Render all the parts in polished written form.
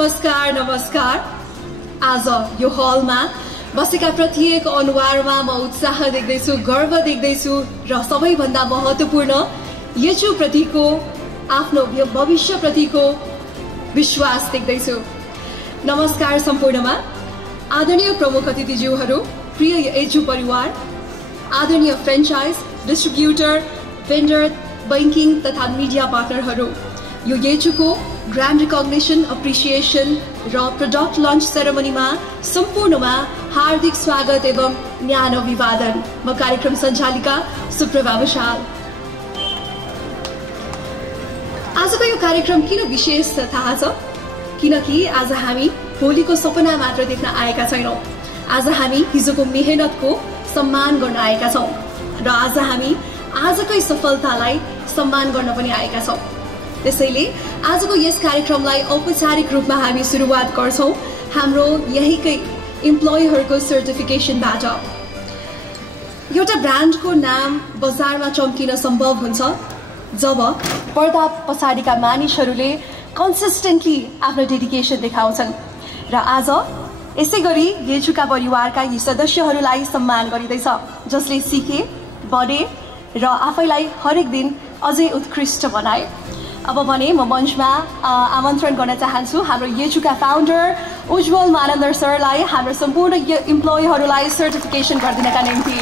नमस्कार नमस्कार। आज यो हलमा बसेका प्रत्येक अनुहारमा म उत्साह देख्दैछु, गर्व देख्दैछु र सबैभन्दा महत्त्वपूर्ण येशूप्रतिको आफ्नो भविष्यप्रतिको विश्वास देख्दैछु। नमस्कार सम्पूर्णमा। आदरणीय प्रमुख अतिथिज्यूहरू, प्रिय येशू परिवार, आदरणीय फ्रेन्चाइज डिस्ट्रिब्युटर, भेन्डर, बैंकिङ तथा मिडिया पार्टनरहरू, यो येशूको ग्रान्ड रिकग्निसन, अप्रिसिएसन र प्रोडक्ट लन्च सेरेमनीमा सम्पूर्णमा हार्दिक स्वागत एवं न्यानो अभिवादन। म कार्यक्रम सञ्चालिका सुप्रभा विशाल। आजको यो कार्यक्रम किन विशेष छ थाहा छ? किनकि आज हामी भोलिको सपना मात्र देख्न आएका छैनौं। आज हामी हिजोको मेहनतको सम्मान गर्न आएका छौं र आज हामी आजकै सफलतालाई सम्मान गर्न पनि आएका छौं। त्यसैले आजको यस कार्यक्रमलाई औपचारिक रूपमा हामी सुरुवात गर्छौं हाम्रो यहीकै इम्प्लोइहरूको सर्टिफिकेसनबाट। एउटा ब्रान्डको नाम बजारमा चम्किन सम्भव हुन्छ जब पर्दा पछाडिका मानिसहरूले कन्सिस्टेन्टली आफ्नो डेडिकेसन देखाउँछन् र आज यसै गरी येशूका परिवारका यी सदस्यहरूलाई सम्मान गरिँदैछ जसले सिके, बढे र आफैलाई हरेक दिन अझै उत्कृष्ट बनाए। अब भने म मञ्चमा आमन्त्रण गर्न चाहन्छु हाम्रो येशूका फाउन्डर उज्जवल मानन्दर सरलाई हाम्रो सम्पूर्ण इम्प्लोइहरूलाई सर्टिफिकेसन गरिदिनका निम्ति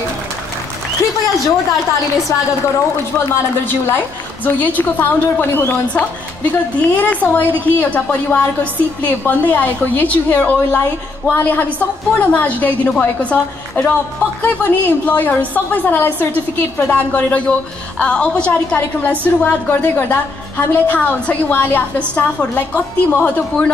कृपया जोरदार तालीले स्वागत गरौँ उज्जवल मानन्दरज्यूलाई, जो येशूको फाउन्डर पनि हुनुहुन्छ। विगत धेरै समयदेखि एउटा परिवारको सिपले बन्दै आएको येशू हेयर ओइललाई उहाँले हामी सम्पूर्णमा ल्याइदिनु भएको छ र पक्कै पनि इम्प्लोइहरू सबैजनालाई सर्टिफिकेट प्रदान गरेर यो औपचारिक कार्यक्रमलाई सुरुवात गर्दै गर्दा हामीलाई थाहा हुन्छ कि उहाँले आफ्नो स्टाफहरूलाई कति महत्त्वपूर्ण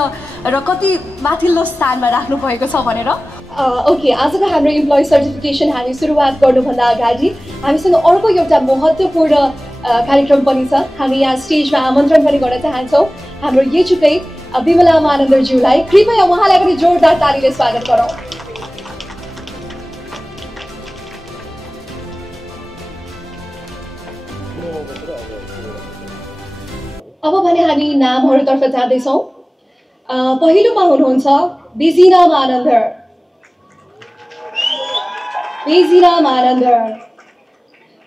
र कति माथिल्लो स्थानमा राख्नु भएको छ भनेर। ओके, आजको हाम्रो इम्प्लोइ सर्टिफिकेसन हामी सुरुवात गर्नुभन्दा अगाडि हामीसँग अर्को एउटा महत्त्वपूर्ण कार्यक्रम पनि छ। हामी यहाँ स्टेजमा आमन्त्रण पनि गर्न चाहन्छौँ हाम्रो येशूकै विमला मानन्दरज्यूलाई। कृपया उहाँलाई पनि जोरदार तालीले स्वागत गरौँ। अब भने हामी नामहरूतर्फ जाँदैछौँ। पहिलोमा हुनुहुन्छ बेजिना मानन्दर। बेजिना मानन्दर,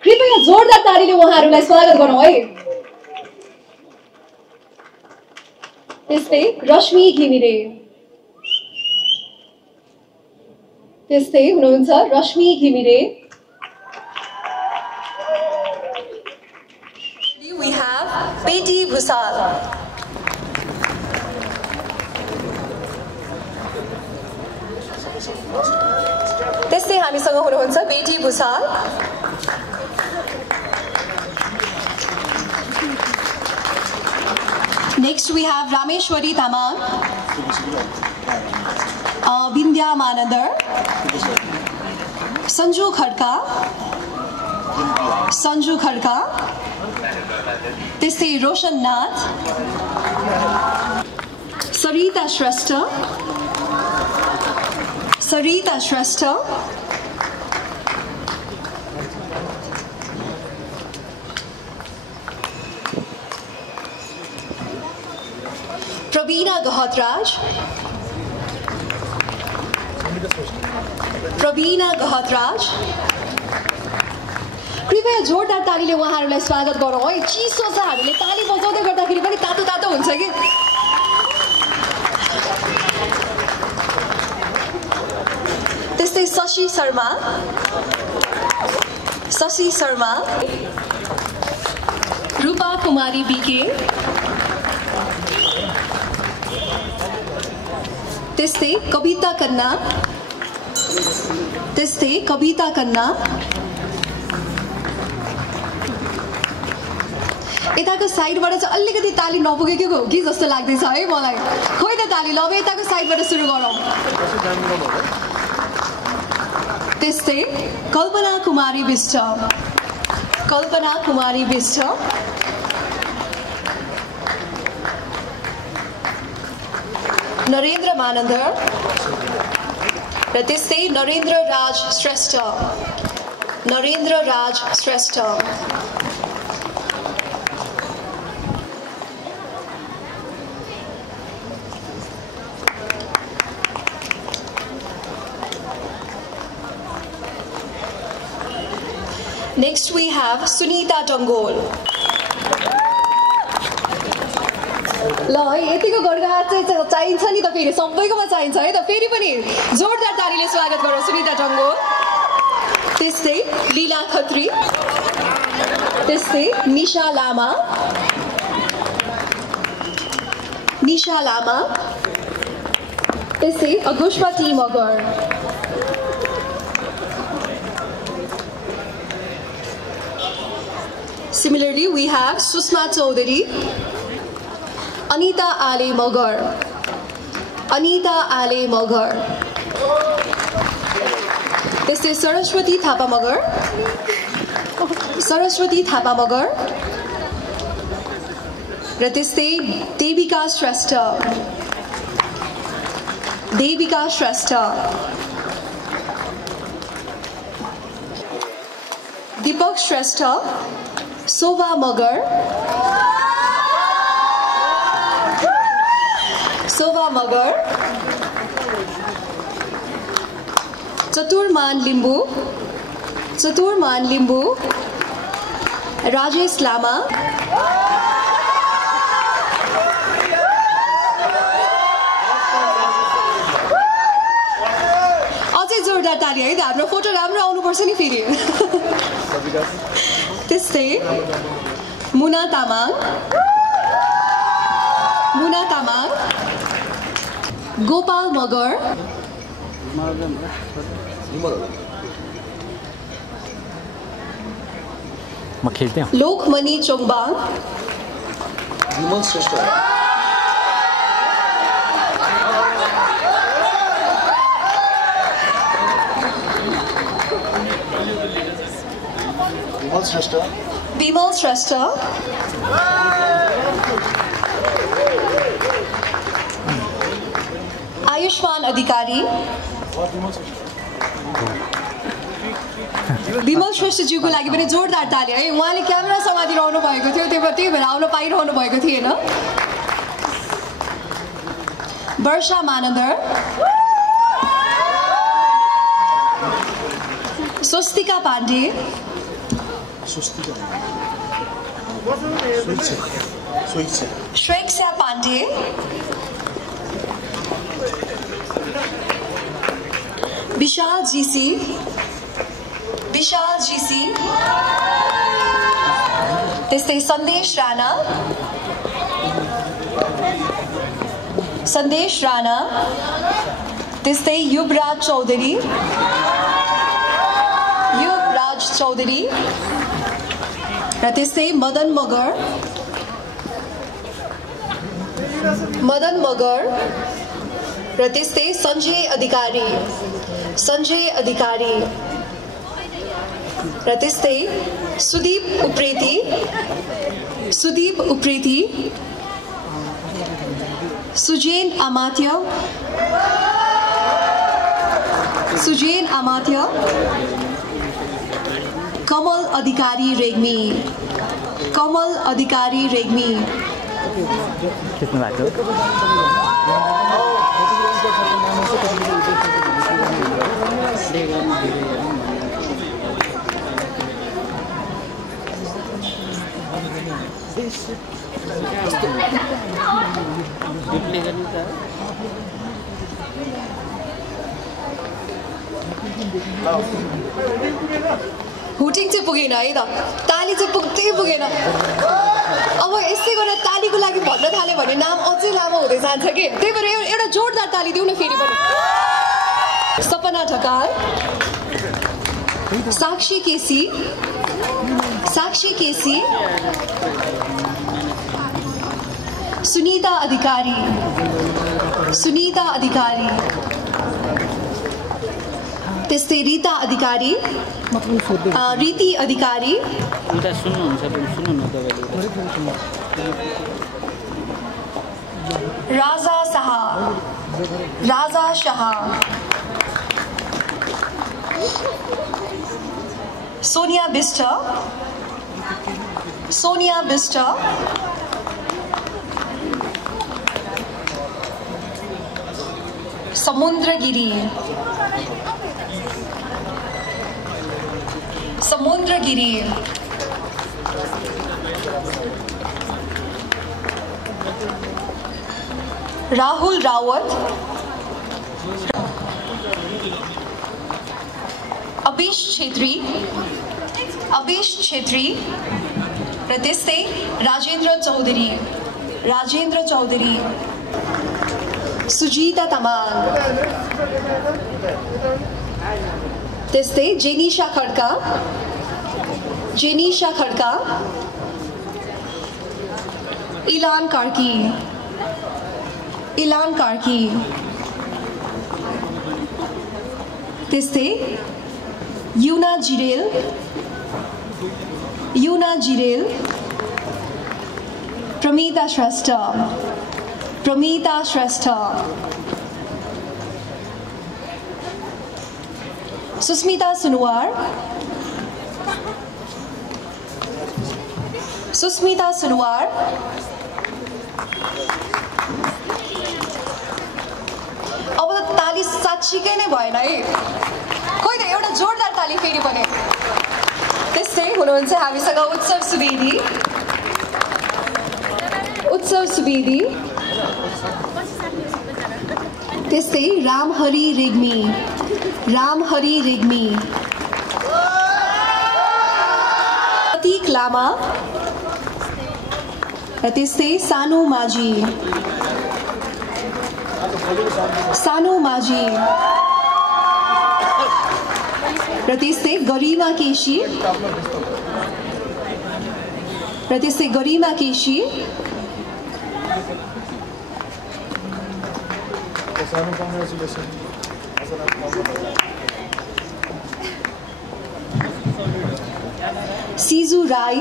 कृपया जोरदार तालीले उहाँहरूलाई स्वागत गरौँ है। त्यस्तै रश्मि घिमिरे। त्यस्तै हुनुहुन्छ रश्मि घिमिरे। We have बेटी भुसाल। त्यस्तै हामीसँग हुनुहुन्छ Beti Bhusal. Next we have Rameshwari Tamang, Vindya Manandhar, Sanju Khadka, त्यस्तै रोशन नाथ, सरिता श्रेष्ठ, प्रवीणा गहतराज, कृपया जोरदार तालीले उहाँहरूलाई स्वागत गरौँ है। चिसो छ, हामीले ताली बजाउँदै गर्दाखेरि पनि तातो तातो हुन्छ कि। त्यस्तै शशि शर्मा, रूपा कुमारी बीके, त्यस्तै कविता कन्ना, यताको साइडबाट चाहिँ अलिकति ताली नपुगेको हो कि जस्तो लाग्दैछ है मलाई। खोइ त ताली, ल अब यताको साइडबाट सुरु गरौँ। त्यस्तै कल्पना कुमारी विष्ट, नरेन्द्र मानन्दर र त्यस्तै नरेन्द्र राज श्रेष्ठ। have Sunita Dongol. ल है यतिको गडगाड चाहिँ चाहिन्छ नि त फेरि सबैकोमा चाहिन्छ है त फेरि पनि जोरदार तालीले स्वागत गरौँ सुनिता डङ्गोल त्यस्तै लीला खत्री त्यस्तै निशा लामा त्यस्तै Agushma T Magar Similarly we have Susma Chaudhary Anita Ale Mogar. त्यस्तै सरस्वती थापा मगर र त्यस्तै देविका श्रेष्ठ दीपक श्रेष्ठ शोभा मगर चतुर्मान लिम्बू राजेश लामा अझै जोरदार ताली है त हाम्रो फोटो राम्रो आउनुपर्छ नि फेरि त्यस्तै मुना तामाङ गोपाल मगर लोकमणि चोङबाङ विमल श्रेष्ठ विमल श्रेष्ठ आयुष्मान अधिकारी विमल श्रेष्ठज्यूको लागि पनि जोरदार ताली है उहाँले क्यामेरा समातिरहनु भएको थियो त्यही भएर आउन पाइरहनु भएको थिएन वर्षा मानन्दर स्वस्तिका पाण्डे श्रेक्षा पाण्डे विशाल जीसी त्यस्तै सन्देश राणा त्यस्तै युवराज चौधरी र त्यस्तै मदन मगर र त्यस्तै सञ्जय अधिकारी र त्यस्तै सुदीप उप्रेती सुजेन अमात्य कमल अधिकारी रेग्मी हुटिङ चाहिँ पुगेन है त ताली चाहिँ पुगेन अब यसै गरेर तालीको लागि भन्न थाल्यो भने नाम अझै लामो हुँदै जान्छ कि त्यही भएर एउटा जोरदार ताली दिउँ न फेरि पनि सपना ढकाल साक्षी केसी सुनीता अधिकारी त्यस्तै रीति अधिकारी राजा शाह सोनिया बिष्ट समुद्रगिरी राहुल रावत, अभिष छेत्री र त्यस्तै राजेन्द्र चौधरी, सुजिता तामाङ, त्यस्तै जेनिशा खड्का, इलान कार्की, त्यस्तै युना जिरेल, प्रमिता श्रेष्ठ, सुस्मिता सुनवार, अब त ताली साँच्चीकै नै भएन है, खोइ त एउटा जोरदार ताली फेरि पनि। त्यस्तै हुनुहुन्छ हामीसँग उत्सव सुवेदी, त्यस्तै रामहरि रेग्मी, प्रतीक लामा र त्यस्तै सानु माझी, र त्यस्तै गरिमा केशी, सिजु राई,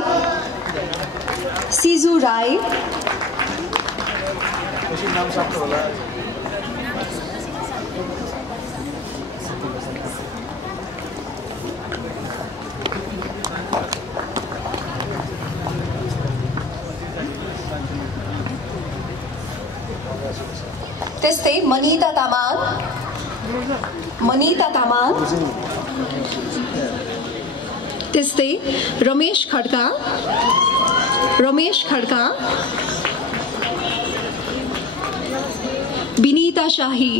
त्यस्तै मनिता तामाङ, त्यस्तै रमेश खड्का, बिनीता शाही,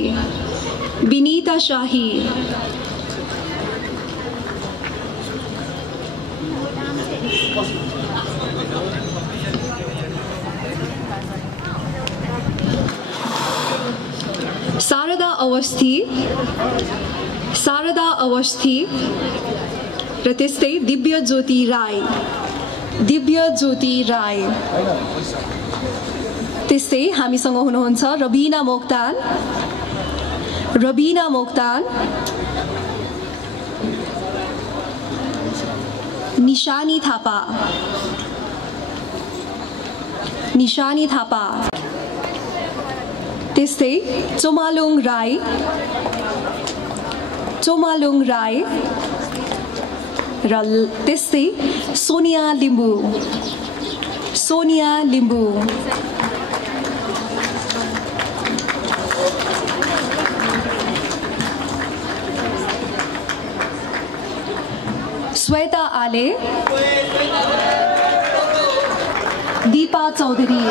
शारदा अवस्थी र त्यस्तै दिव्य ज्योति राई, त्यस्तै हामीसँग हुनुहुन्छ रबिना मोक्तान, निशानी थापा, त्यस्तै चोमालुङ राई र त्यस्तै सोनिया लिम्बू, श्वेता आले, दीपा चौधरी,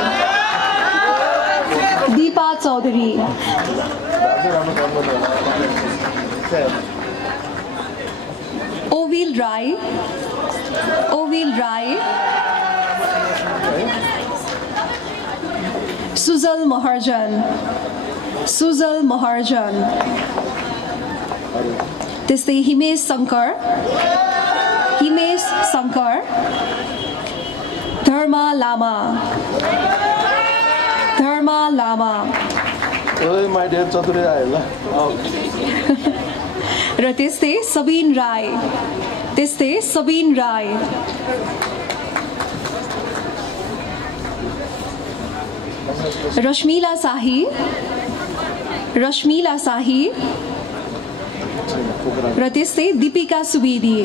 ओविल राय, सुजल महर्जन, त्यस्तै हिमेश शंकर, धर्मा लामा, र त्यस्तै सबिन राय, रश्मिला शाही, र त्यस्तै दीपिका सुवेदी,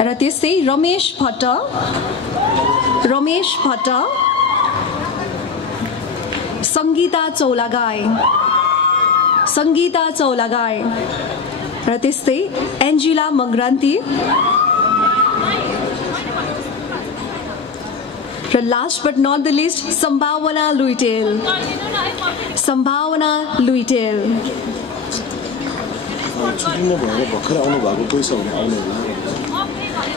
र त्यस्तै रमेश भट्ट, संगीता चौलागाई, र त्यस्तै एन्जिला मङ्ग्रान्ती, र last but not the least Sambhavana Luitel. सम्भावना लुइटेल।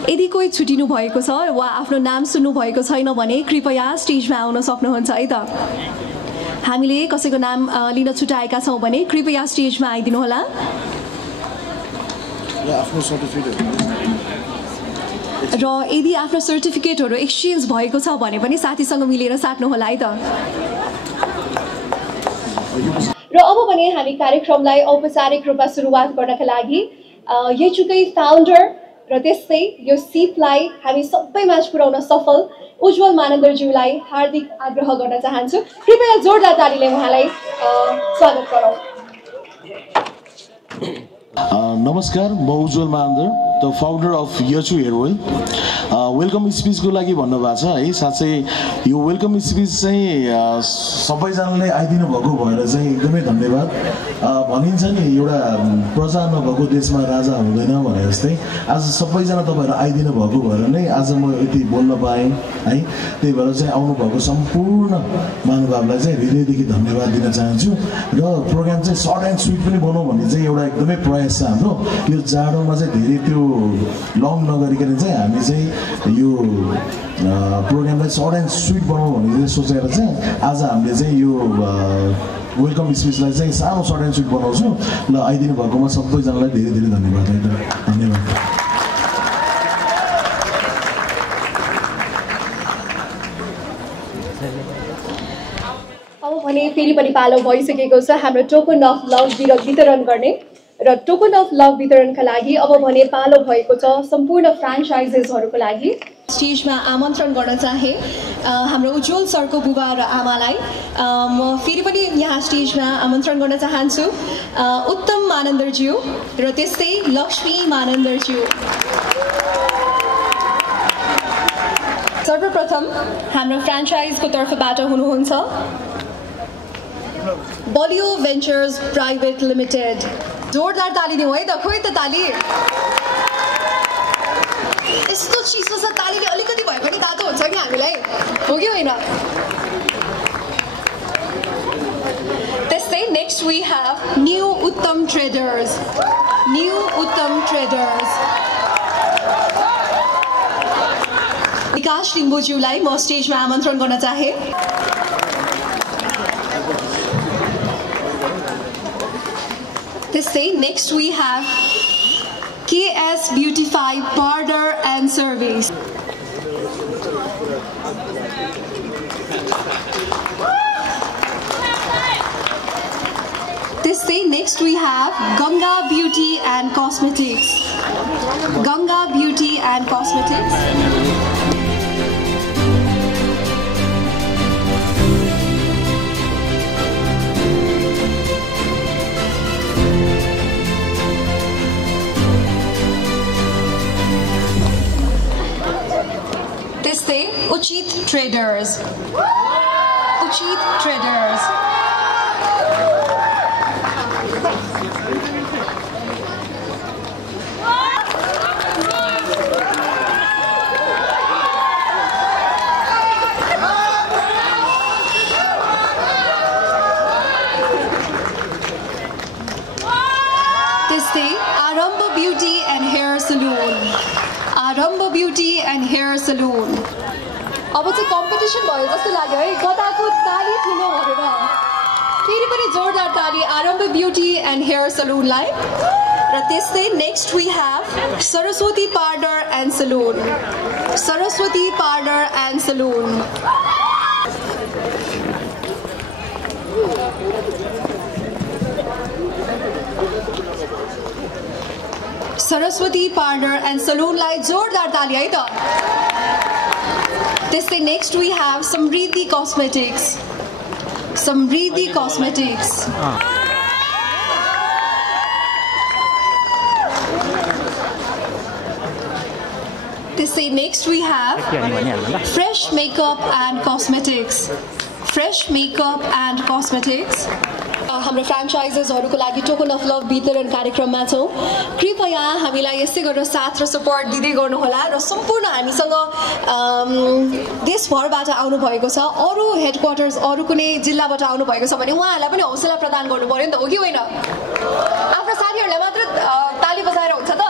यदि कोही छुटिनु भएको छ वा आफ्नो नाम सुन्नु भएको छैन भने कृपया स्टेजमा आउन सक्नुहुन्छ है त। हामीले कसैको नाम लिन छुटाएका छौँ भने कृपया स्टेजमा आइदिनु होला। र यदि आफ्नो सर्टिफिकेटहरू एक्सचेन्ज भएको छ भने पनि साथीसँग मिलेर साट्नु होला है त। र अब भने हामी कार्यक्रमलाई औपचारिक रूपमा सुरुवात गर्नका लागि यचुकै फाउन्डर र त्यस्तै यो सिपलाई हामी सबैमाझ पुर्याउन सफल उज्जवल मानन्दरज्यूलाई हार्दिक आग्रह गर्न चाहन्छु। कृपया जोरदार तालीले उहाँलाई स्वागत गरौँ। नमस्कार, म Ujjwal Manandhar, the founder of Yachu hair oil. Welcome स्पिचको लागि भन्नुभएको छ है। साथै यो वेलकम स्पिच चाहिँ सबैजनाले आइदिनु भएको भएर चाहिँ एकदमै धन्यवाद। भनिन्छ नि एउटा प्रजा नभएको देशमा राजा हुँदैन भने जस्तै आज सबैजना तपाईँहरू आइदिनु भएको भएर नै आज म यति बोल्न पाएँ है। त्यही भएर चाहिँ आउनुभएको सम्पूर्ण महानुभावलाई चाहिँ हृदयदेखि धन्यवाद दिन चाहन्छु। र प्रोग्राम चाहिँ सर्ट एन्ड स्विट पनि बनाउँ भन्ने चाहिँ एउटा एकदमै प्रयास छ हाम्रो। यो जाडोमा चाहिँ धेरै त्यो लङ नगरिकन चाहिँ हामी चाहिँ यो प्रोग्रामलाई सर्ट एन्ड स्विट बनाउँ भन्ने चाहिँ सोचेर चाहिँ आज हामीले चाहिँ यो वेलकम स्पिचलाई चाहिँ सानो सर्ट एन्ड स्विट बनाउँछु। ल आइदिनु भएकोमा सबैजनालाई धेरै धेरै धन्यवाद है। धन्यवाद। अब भने फेरि पनि पालो भइसकेको छ हाम्रो टोकन अफ लभ वितरण गर्ने। र टोकन अफ लभ वितरणका लागि अब भने पालो भएको छ सम्पूर्ण फ्रान्चाइजेसहरूको लागि। स्टेजमा आमन्त्रण गर्न चाहे हाम्रो उज्जवल सरको बुबा र आमालाई म फेरि पनि यहाँ स्टेजमा आमन्त्रण गर्न चाहन्छु। उत्तम मानन्दरज्यू र त्यस्तै लक्ष्मी मानन्दरज्यू। सर्वप्रथम हाम्रो फ्रान्चाइजको तर्फबाट हुनुहुन्छ बलियो भेन्चर्स प्राइभेट लिमिटेड। जोरदार ताली दिउँ है त। खोइ त ताली। यस्तो चिसो छ तालीले अलिकति भए पनि तातो हुन्छ कि हामीलाई, हो कि होइन? त्यस्तै next we have new Uttam traders. New Uttam traders. Bikash लिम्बुज्यूलाई म स्टेजमा आमन्त्रण गर्न चाहे। त्यस्तै next we have KS Beautify Parlor and Service. त्यस्तै next we have Ganga Beauty and Cosmetics. Ganga Beauty and Cosmetics. Uchit Traders. Uchit Traders. त्यस्तै Aramba Beauty and Hair Salon. Aramba Beauty and Hair Salon. अब चाहिँ competition भयो जस्तो लाग्यो है। कताको ताली ठुलो भनेर फेरि पनि जोरदार ताली आरम्भ ब्युटी एन्ड हेयर सलुनलाई। र त्यस्तै next we have Saraswati parlour and salon. Saraswati parlour and salon. Saraswati parlour and सलुनलाई जोरदार ताली है त। त्यस्तै next we have Samriddhi cosmetics. Samriddhi cosmetics. त्यस्तै next we have fresh makeup and cosmetics. Fresh makeup and cosmetics. हाम्रो फ्रेन्चाइजेसहरूको लागि टोकन अफ लभ वितरण कार्यक्रममा छौँ। कृपया हामीलाई यसै गरेर साथ र सपोर्ट दिँदै गर्नुहोला र सम्पूर्ण हामीसँग देशभरबाट आउनुभएको छ, अरू हेडक्वार्टर्स अरू कुनै जिल्लाबाट आउनुभएको छ भने उहाँहरूलाई पनि हौसला प्रदान गर्नु पऱ्यो नि त, हो कि होइन? आफ्नो साथीहरूलाई मात्र ताली बजाएर हुन्छ त?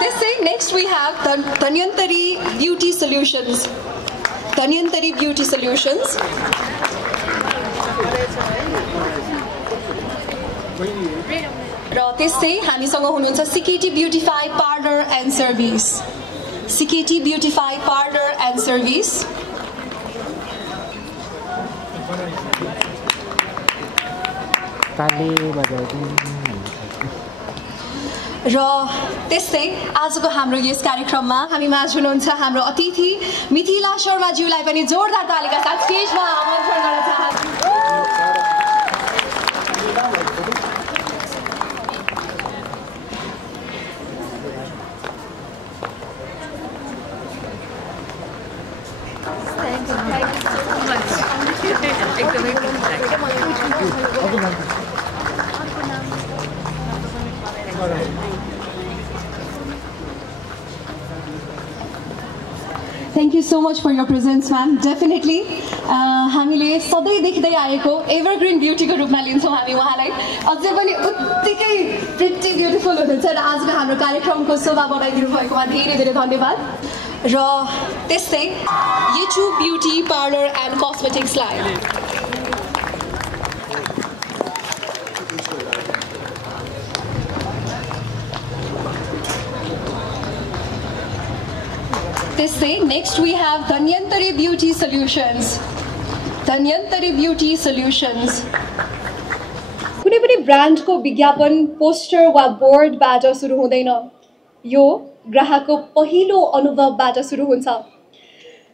त्यसै next we have Dhanyantari beauty solutions. Dhanyantari beauty solutions र त्यस्तै हामीसँग हुनुहुन्छ सिकेटी ब्युटिफाई पार्लर एन्ड सर्भिस। सिकेटी ब्युटिफाई पार्लर एन्ड सर्भिस र त्यस्तै आजको हाम्रो यस कार्यक्रममा हामी माझ हुनुहुन्छ हाम्रो अतिथि मिथिला शर्माज्यूलाई पनि जोरदार तालीका साथ स्टेजमा आमन्त्रण गर्न चाहन्छु। Thank you so much for your presence, ma'am. Definitely, हामीले सधैँ देख्दै आएको एभरग्रिन ब्युटीको रूपमा लिन्छौँ हामी उहाँलाई। अझै पनि उत्तिकै प्रिटी ब्युटिफुल हुनुहुन्छ र आजको हाम्रो कार्यक्रमको शोभा बढाइदिनु भएकोमा धेरै धेरै धन्यवाद। र त्यस्तै येचु ब्युटी पार्लर एन्ड कस्मेटिक्सलाई त्यस्तै next we have Dhanyantari beauty solutions. Dhanyantari beauty solutions कुनै पनि ब्रान्डको विज्ञापन पोस्टर वा बोर्डबाट सुरु हुँदैन, यो ग्राहकको पहिलो अनुभवबाट सुरु हुन्छ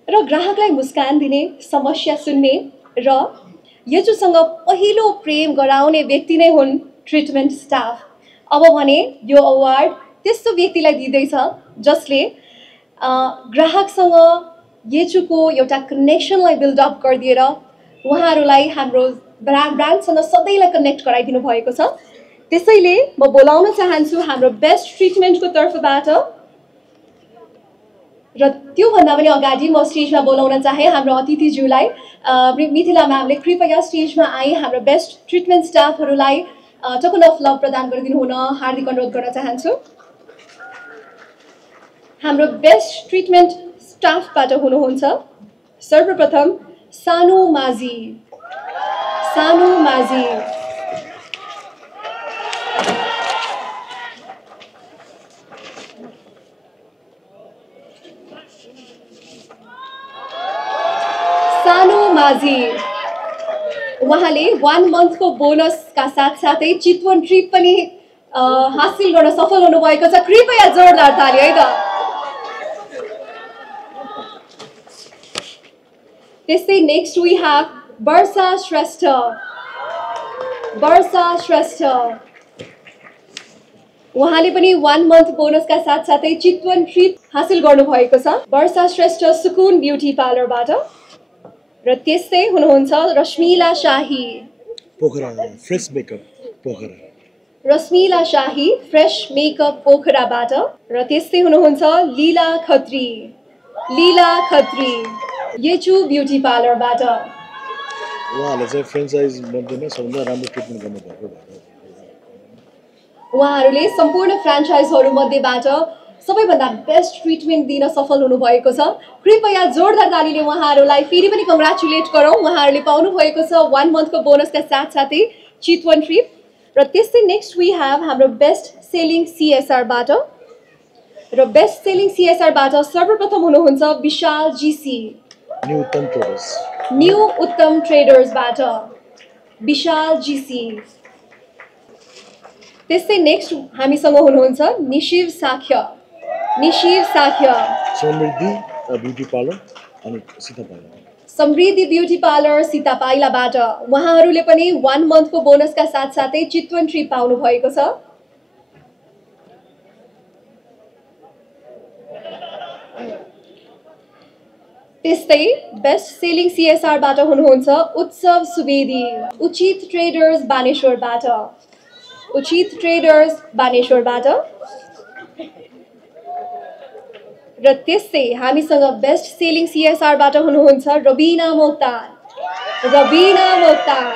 र ग्राहकलाई मुस्कान दिने, समस्या सुन्ने र येचुसँग पहिलो प्रेम गराउने व्यक्ति नै हुन् ट्रिटमेन्ट स्टाफ। अब भने यो अवार्ड त्यस्तो व्यक्तिलाई दिँदैछ जसले ग्राहकसँग येचुको एउटा कनेक्सनलाई बिल्डअप गरिदिएर उहाँहरूलाई हाम्रो ब्रान्डसँग सधैँलाई कनेक्ट गराइदिनु भएको छ। त्यसैले म बोलाउन चाहन्छु हाम्रो बेस्ट ट्रिटमेन्टको तर्फबाट र त्योभन्दा पनि अगाडि म स्टेजमा बोलाउन चाहे हाम्रो अतिथिज्यूलाई। मिथिला म्यामले कृपया स्टेजमा आई हाम्रो बेस्ट ट्रिटमेन्ट स्टाफहरूलाई टोकन अफ लभ प्रदान गरिदिनु हुन हार्दिक अनुरोध गर्न चाहन्छु। हाम्रो बेस्ट ट्रिटमेन्ट स्टाफबाट हुनुहुन्छ सर्वप्रथम सानु माझी। सानु माझी सानु माझी उहाँले 1 मन्थको बोनसका साथसाथै चितवन ट्रिप पनि हासिल गर्न सफल हुनुभएको छ। कृपया जोरदार ताली है त। त्यस्तै नेक्स्ट वी हेभ वर्षा श्रेष्ठ। वर्षा श्रेष्ठ उहाँले पनि 1 मन्थ बोनसका साथसाथै चितवन ट्रिप हासिल गर्नुभएको छ। वर्षा श्रेष्ठ सुकुन ब्युटी पार्लरबाट। र त्यस्तै हुनुहुन्छ Rashmila Shahi. Pokhara fresh makeup Pokhara. Rashmila Shahi fresh makeup पोखराबाट। र त्यस्तै हुनुहुन्छ लीला खत्री। लीला खत्री येचु ब्युटी पार्लरबाट। उहाँले चाहिँ फ्रेन्चाइज मध्येमा सबभन्दा राम्रो ट्रिटमेन्ट गर्नुभएको भएर उहाँहरूले सम्पूर्ण फ्रेन्चाइजहरू मध्येबाट सबैभन्दा बेस्ट ट्रिटमेन्ट दिन सफल हुनुभएको छ। कृपया जोरदार तालीले उहाँहरूलाई फेरि पनि कङ्ग्रेचुलेट गरौँ। उहाँहरूले पाउनुभएको छ 1 मन्थको बोनसका साथसाथै चितवन ट्रिप। र त्यस्तै नेक्स्ट वी हेभ हाम्रो बेस्ट सेलिङ सिएसआरबाट। र बेस्ट सेलिङ सिएसआरबाट सर्वप्रथम हुनुहुन्छ विशाल GC. New Uttam traders. New उत्तम ट्रेडर्सबाट विशाल जीसी। त्यस्तै नेक्स्ट हामीसँग हुनुहुन्छ निशिव साख्य। निशिव साख्य समृद्धि ब्युटी पार्लर अनि सीतापाइला। समृद्धि ब्युटी पार्लर सीतापाइलाबाट उहाँहरूले पनि 1 मन्थको बोनसका साथसाथै चितवन ट्रिप पाउनु भएको छ। त्यस्तै बेस्ट सेलिङ CSRबाट हुनुहुन्छ उत्सव सुवेदी, उचित ट्रेडर्स बानेश्वरबाट। उचित ट्रेडर्स बानेश्वरबाट। र त्यस्तै हामीसँग बेस्ट सेलिङ CSRबाट हुनुहुन्छ Rabina Moktan. Rabina Moktan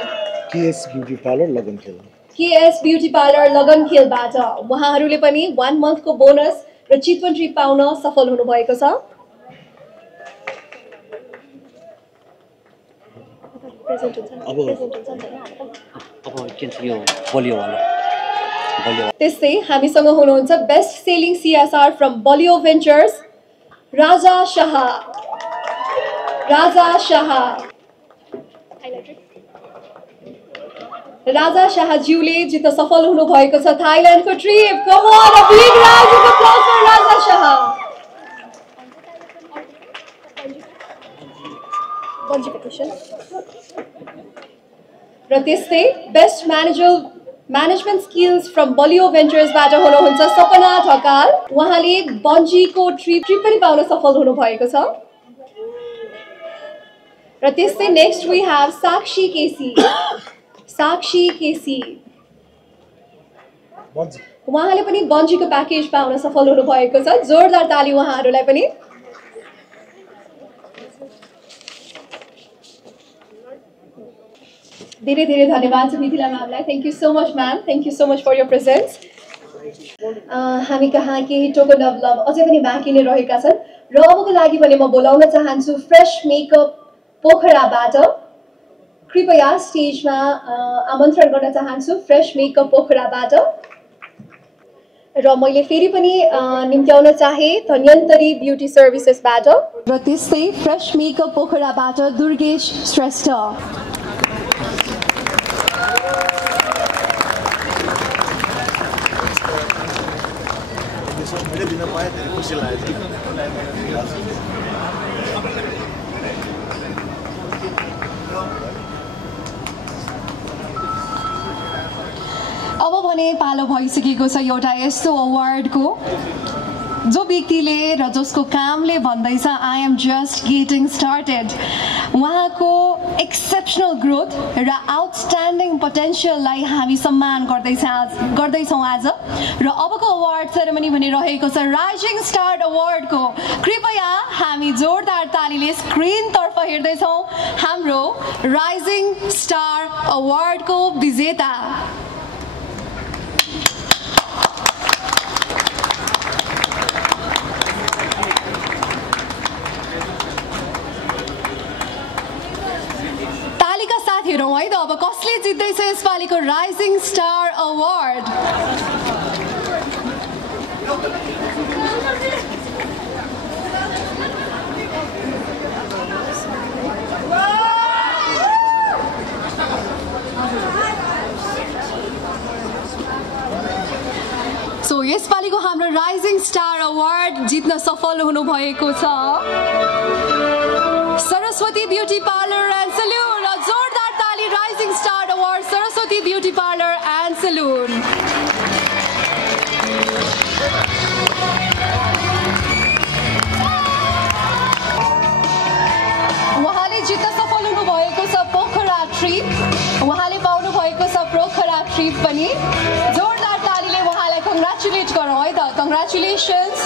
KS beauty parlour Lagankhel. KS beauty parlour लगनखेलबाट उहाँहरूले पनि 1 मन्थको बोनस र चितवन ट्रिप पाउन सफल हुनुभएको छ। त्यस्तै हामीसँग हुनुहुन्छ best selling CSR from Baliyo ventures Raja Shah. Raja Shah. Raja शाहज्यूले जित्न सफल हुनुभएको छ थाइल्यान्डको trip. Come on a big round of applause for Raja Shah. र त्यस्तै बेस्ट म्यानेजमेन्ट स्किल्स फ्रम बलियो भेन्चर्सबाट हुनुहुन्छ सपना ढकाल। उहाँले बन्जीको ट्रिप पनि पाउन सफल हुनुभएको छ। र त्यस्तै नेक्स्ट वी हेभ साक्षी केसी। साक्षी केसी उहाँले पनि बन्जीको प्याकेज पाउन सफल हुनुभएको छ। जोरदार ताली उहाँहरूलाई पनि। धेरै धेरै धन्यवाद छ मिथिला म्यामलाई। Thank you so much ma'am. Thank you so much for your presence. हामी कहाँ केही टोकन अफ लभ अझै पनि बाँकी नै रहेका छन् र अबको लागि भने म बोलाउन चाहन्छु फ्रेस मेकअप पोखराबाट। कृपया स्टेजमा आमन्त्रण गर्न चाहन्छु फ्रेस मेकअप पोखराबाट। र मैले फेरि पनि निम्त्याउन चाहे धन्यन्तरी ब्युटी सर्भिसेसबाट। र त्यस्तै फ्रेस मेकअप पोखराबाट दुर्गेश श्रेष्ठ। अब भने पालो भइसकेको छ एउटा यस्तो अवार्डको जो व्यक्तिले र जसको कामले भन्दैछ I am just getting started. उहाँको एक्सेप्सनल ग्रोथ र आउटस्ट्यान्डिङ पोटेन्सियललाई हामी सम्मान गर्दैछौँ आज। र अबको अवार्ड सेरेमनी भने रहेको छ राइजिङ स्टार अवार्डको। कृपया हामी जोरदार तालीले स्क्रिनतर्फ हेर्दैछौँ हाम्रो राइजिङ स्टार अवार्डको विजेता। हेरौँ है त अब कसले जित्दैछ यसपालिको राइजिङ स्टार अवार्ड। सो यसपालिको हाम्रो राइजिङ स्टार अवार्ड जित्न सफल हुनुभएको छ Saraswati beauty parlour and salon. जोरदार ताली rising star award Saraswati beauty parlour and salon. उहाँले जित्न सफल हुनुभएको छ पोखरा ट्रिप। उहाँले पाउनु भएको छ पोखरा ट्रिप पनि। जोरदार तालीले उहाँलाई कङ्ग्रेचुलेट गरौँ है त। कङ्ग्रेचुलेसन्स।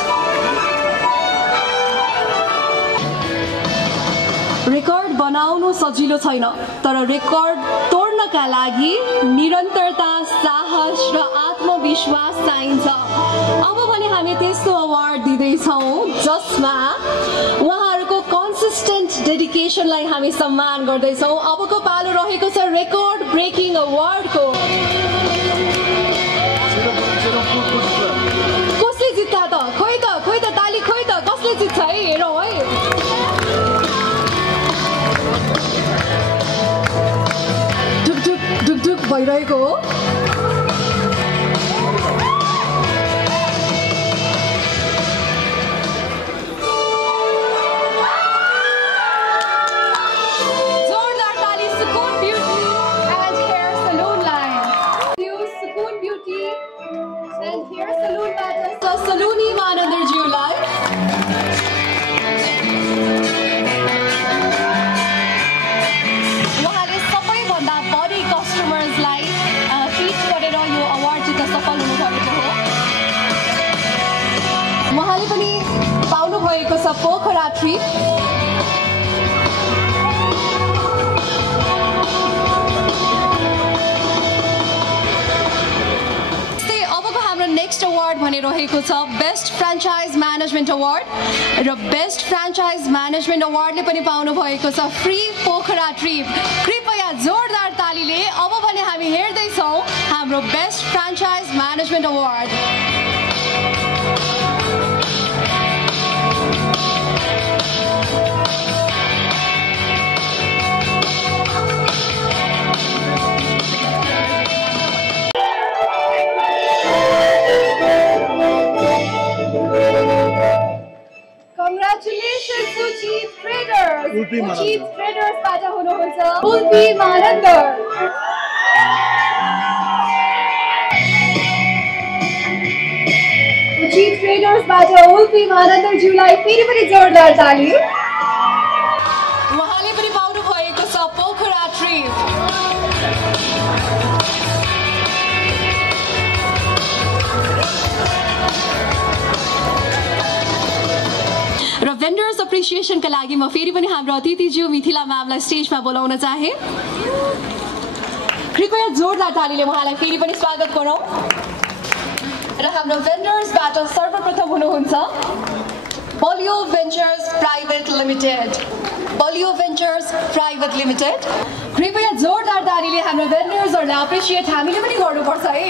रेकर्ड बनाउनु सजिलो छैन तर रेकर्ड तोड्नका लागि निरन्तरता, साहस र आत्मविश्वास चाहिन्छ। अब भने हामी त्यस्तो अवार्ड दिँदैछौँ जसमा उहाँहरूको कन्सिस्टेन्ट डेडिकेसनलाई हामी सम्मान गर्दैछौँ। अबको पालो रहेको छ रेकर्ड ब्रेकिङ अवार्डको। कसले जित्छ त? खोइ त ताली खोइ त कसले जित्छ है हेरौँ है। ढुकढुक भइरहेको हो। जोरदार ताली सुकुन ब्युटी एन्ड हेयर सलुनलाई। सुकुन ब्युटी एन्ड हेयर सलुनबाट सलुनी मानन्दरज्यूलाई। छ पोखरा ट्रिप। नेक्स्ट अवार्ड भने रहेको छ बेस्ट फ्रेन्चाइज म्यानेजमेन्ट अवार्ड र बेस्ट फ्रेन्चाइज म्यानेजमेन्ट अवार्डले पनि पाउनु भएको छ फ्री पोखरा ट्रिप। कृपया जोरदार तालीले अब भने हामी हेर्दैछौँ हाम्रो best franchise management award. Congratulations to Chief Traders. Chief Traders बाट हुनुहुन्छ उल्पी मानन्दर। Chief Traders बाट उल्पी मानन्दर ज्यूलाई फेरि पनि जोरदार ताली। उहाँले पनि पाउनु भएको छ पोखरा ट्रिप। र भेन्डर्स एप्रिसिएसनका लागि म फेरि पनि हाम्रो अतिथिज्यू मिथिला म्यामलाई स्टेजमा बोलाउन चाहे। कृपया जोरदार तालीले उहाँलाई फेरि पनि स्वागत गरौँ। र हाम्रो भेन्डर्सबाट सर्वप्रथम हुनुहुन्छ बलियो भेन्चर्स प्राइभेट लिमिटेड। बलियो भेन्चर्स प्राइभेट लिमिटेड। कृपया जोरदार तालीले हाम्रो भेन्डर्सहरूलाई एप्रिसिएट हामीले पनि गर्नुपर्छ है।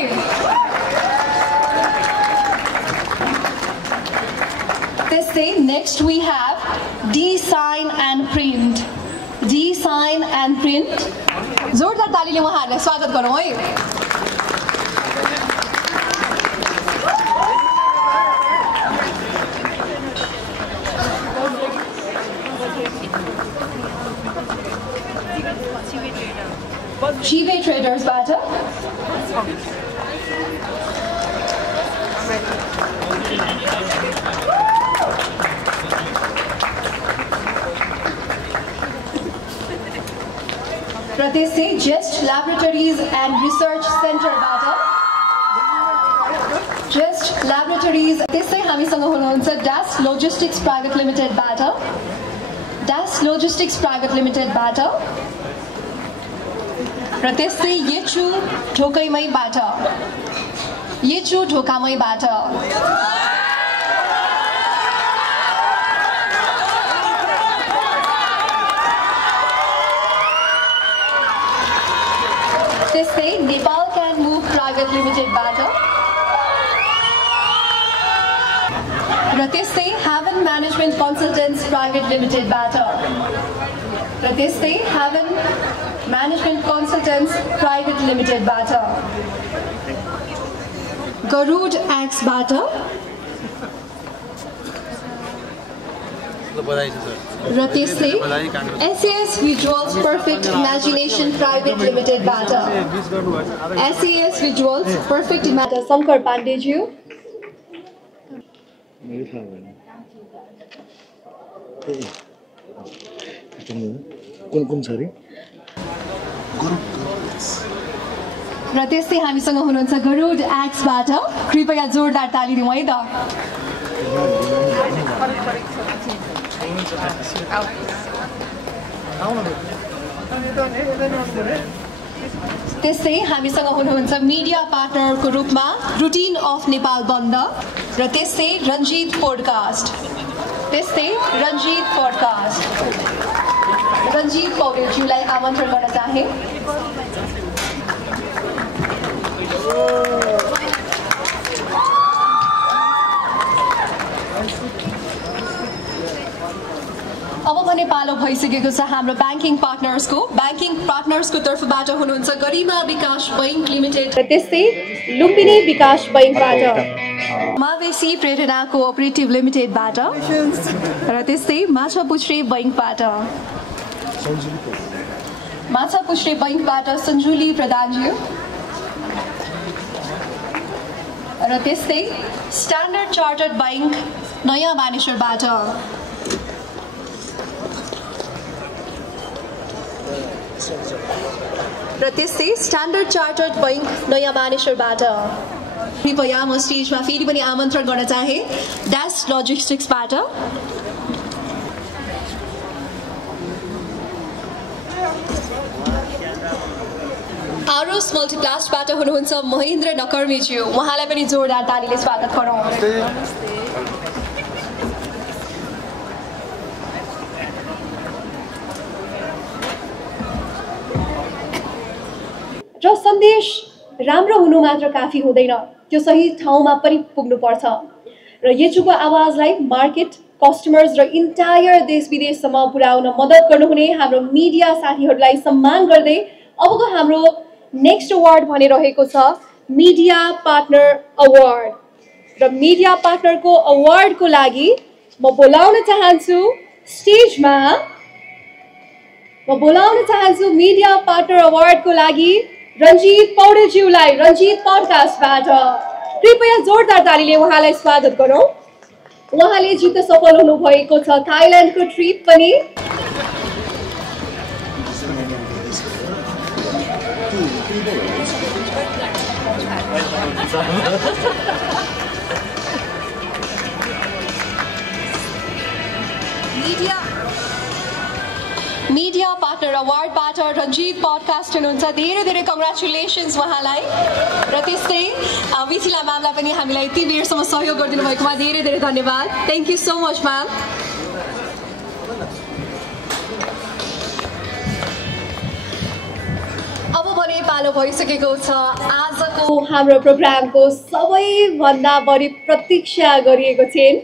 Next we have D-Sign and Print. D-Sign and Print. जोरदार तालीले उहाँहरूलाई स्वागत गरौँ है। Chive Traders बाट र त्यसै जेस्ट ल्याबोरेटरिज एन्ड रिसर्च सेन्टरबाट जेस्ट ल्याबोरेटरिज। त्यसै हामीसँग हुनुहुन्छ ड्यास लोजिस्टिक्स प्राइभेट लिमिटेडबाट ड्यास लोजिस्टिक्स प्राइभेट लिमिटेडबाट र त्यसै येचु ढोकैमैबाट येचु ढोकामैबाट त्यसै नेपाल क्यान मुभ प्राइभेट लिमिटेडबाट र त्यसै हेभन म्यानेजमेन्ट कन्सल्टेन्ट्स प्राइभेट लिमिटेडबाट र त्यसै हेभन म्यानेजमेन्ट कन्सल्टेन्ट्स प्राइभेट लिमिटेडबाट गरुड एक्सबाट र त्यसै SAS Visuals Perfect Imagination Private Limitedबाट SAS Visuals Perfect Imagination Shankar पाण्डेज्यू। कुन छ रे? र त्यसै हामीसँग हुनुहुन्छ गरुड एक्सबाट। कृपया जोरदार ताली दिउँ है त। त्यसै हामीसँग हुनुहुन्छ मिडिया पार्टनरको रूपमा रुटिन अफ नेपाल बन्द र त्यसै रञ्जित पोडकास्ट। त्यसै रञ्जित पोडकास्ट। रञ्जित पौडेलज्यूलाई आमन्त्रण गर्न चाहे। अब भने पालो भइसकेको छ हाम्रो ब्याङ्किङ पार्टनर्सको तर्फबाट हुनुहुन्छ गरिमा विकास बैङ्क लिमिटेड। त्यसै लुम्बिनी विकास बैङ्कबाट मावेशी प्रेरणा कोअपरेटिभ लिमिटेडबाट र त्यसै माछापुच्छ्रे बैङ्कबाट सञ्जुली प्रधानज्यू र त्यसै स्ट्यान्डर्ड चार्टर्ड बैङ्क नयाँ मानेश्वरबाट र त्यसै स्ट्यान्डर्ड चार्टर्ड बैङ्क नयाँ मानेश्वरबाट। कृपया म स्टेजमा फेरि पनि आमन्त्रण गर्न चाहे ड्यास लोजिस्टिक्सबाट आरोस मल्टिप्लास्टबाट हुनुहुन्छ महेन्द्र नकर्मीज्यू, उहाँलाई पनि जोरदार तालीले स्वागत गरौँ। र सन्देश राम्रो हुनु मात्र काफी हुँदैन, त्यो सही ठाउँमा पनि पुग्नुपर्छ र येचुको आवाजलाई मार्केट, कस्टमर्स र इन्टायर देश विदेशसम्म पुर्याउन मद्दत गर्नुहुने हाम्रो मिडिया साथीहरूलाई सम्मान गर्दै अबको हाम्रो नेक्स्ट अवार्ड भने रहेको छ मिडिया पार्टनर अवार्ड र मिडिया पार्टनरको अवार्डको लागि म बोलाउन चाहन्छु स्टेजमा मिडिया पार्टनर अवार्डको लागि रञ्जित पौडेलज्यूलाई रञ्जित पडकास्टबाट कृपया जोरदार तालीले उहाँलाई स्वागत गरौँ। उहाँले जित्न सफल हुनुभएको छ थाइल्यान्डको ट्रिप पनि। मिडिया पार्टनर अवार्डबाट रञ्जित पडकास्ट हुनुहुन्छ, धेरै धेरै कङ्ग्रेचुलेसन्स उहाँलाई। र त्यस्तै मिथिला म्यामलाई पनि हामीलाई यति बेरसम्म सहयोग गरिदिनु भएकोमा धेरै धेरै धन्यवाद। Thank you so much ma'am. अब भने पालो भइसकेको छ आजको हाम्रो प्रोग्रामको सबैभन्दा बढी प्रतीक्षा गरिएको क्षण।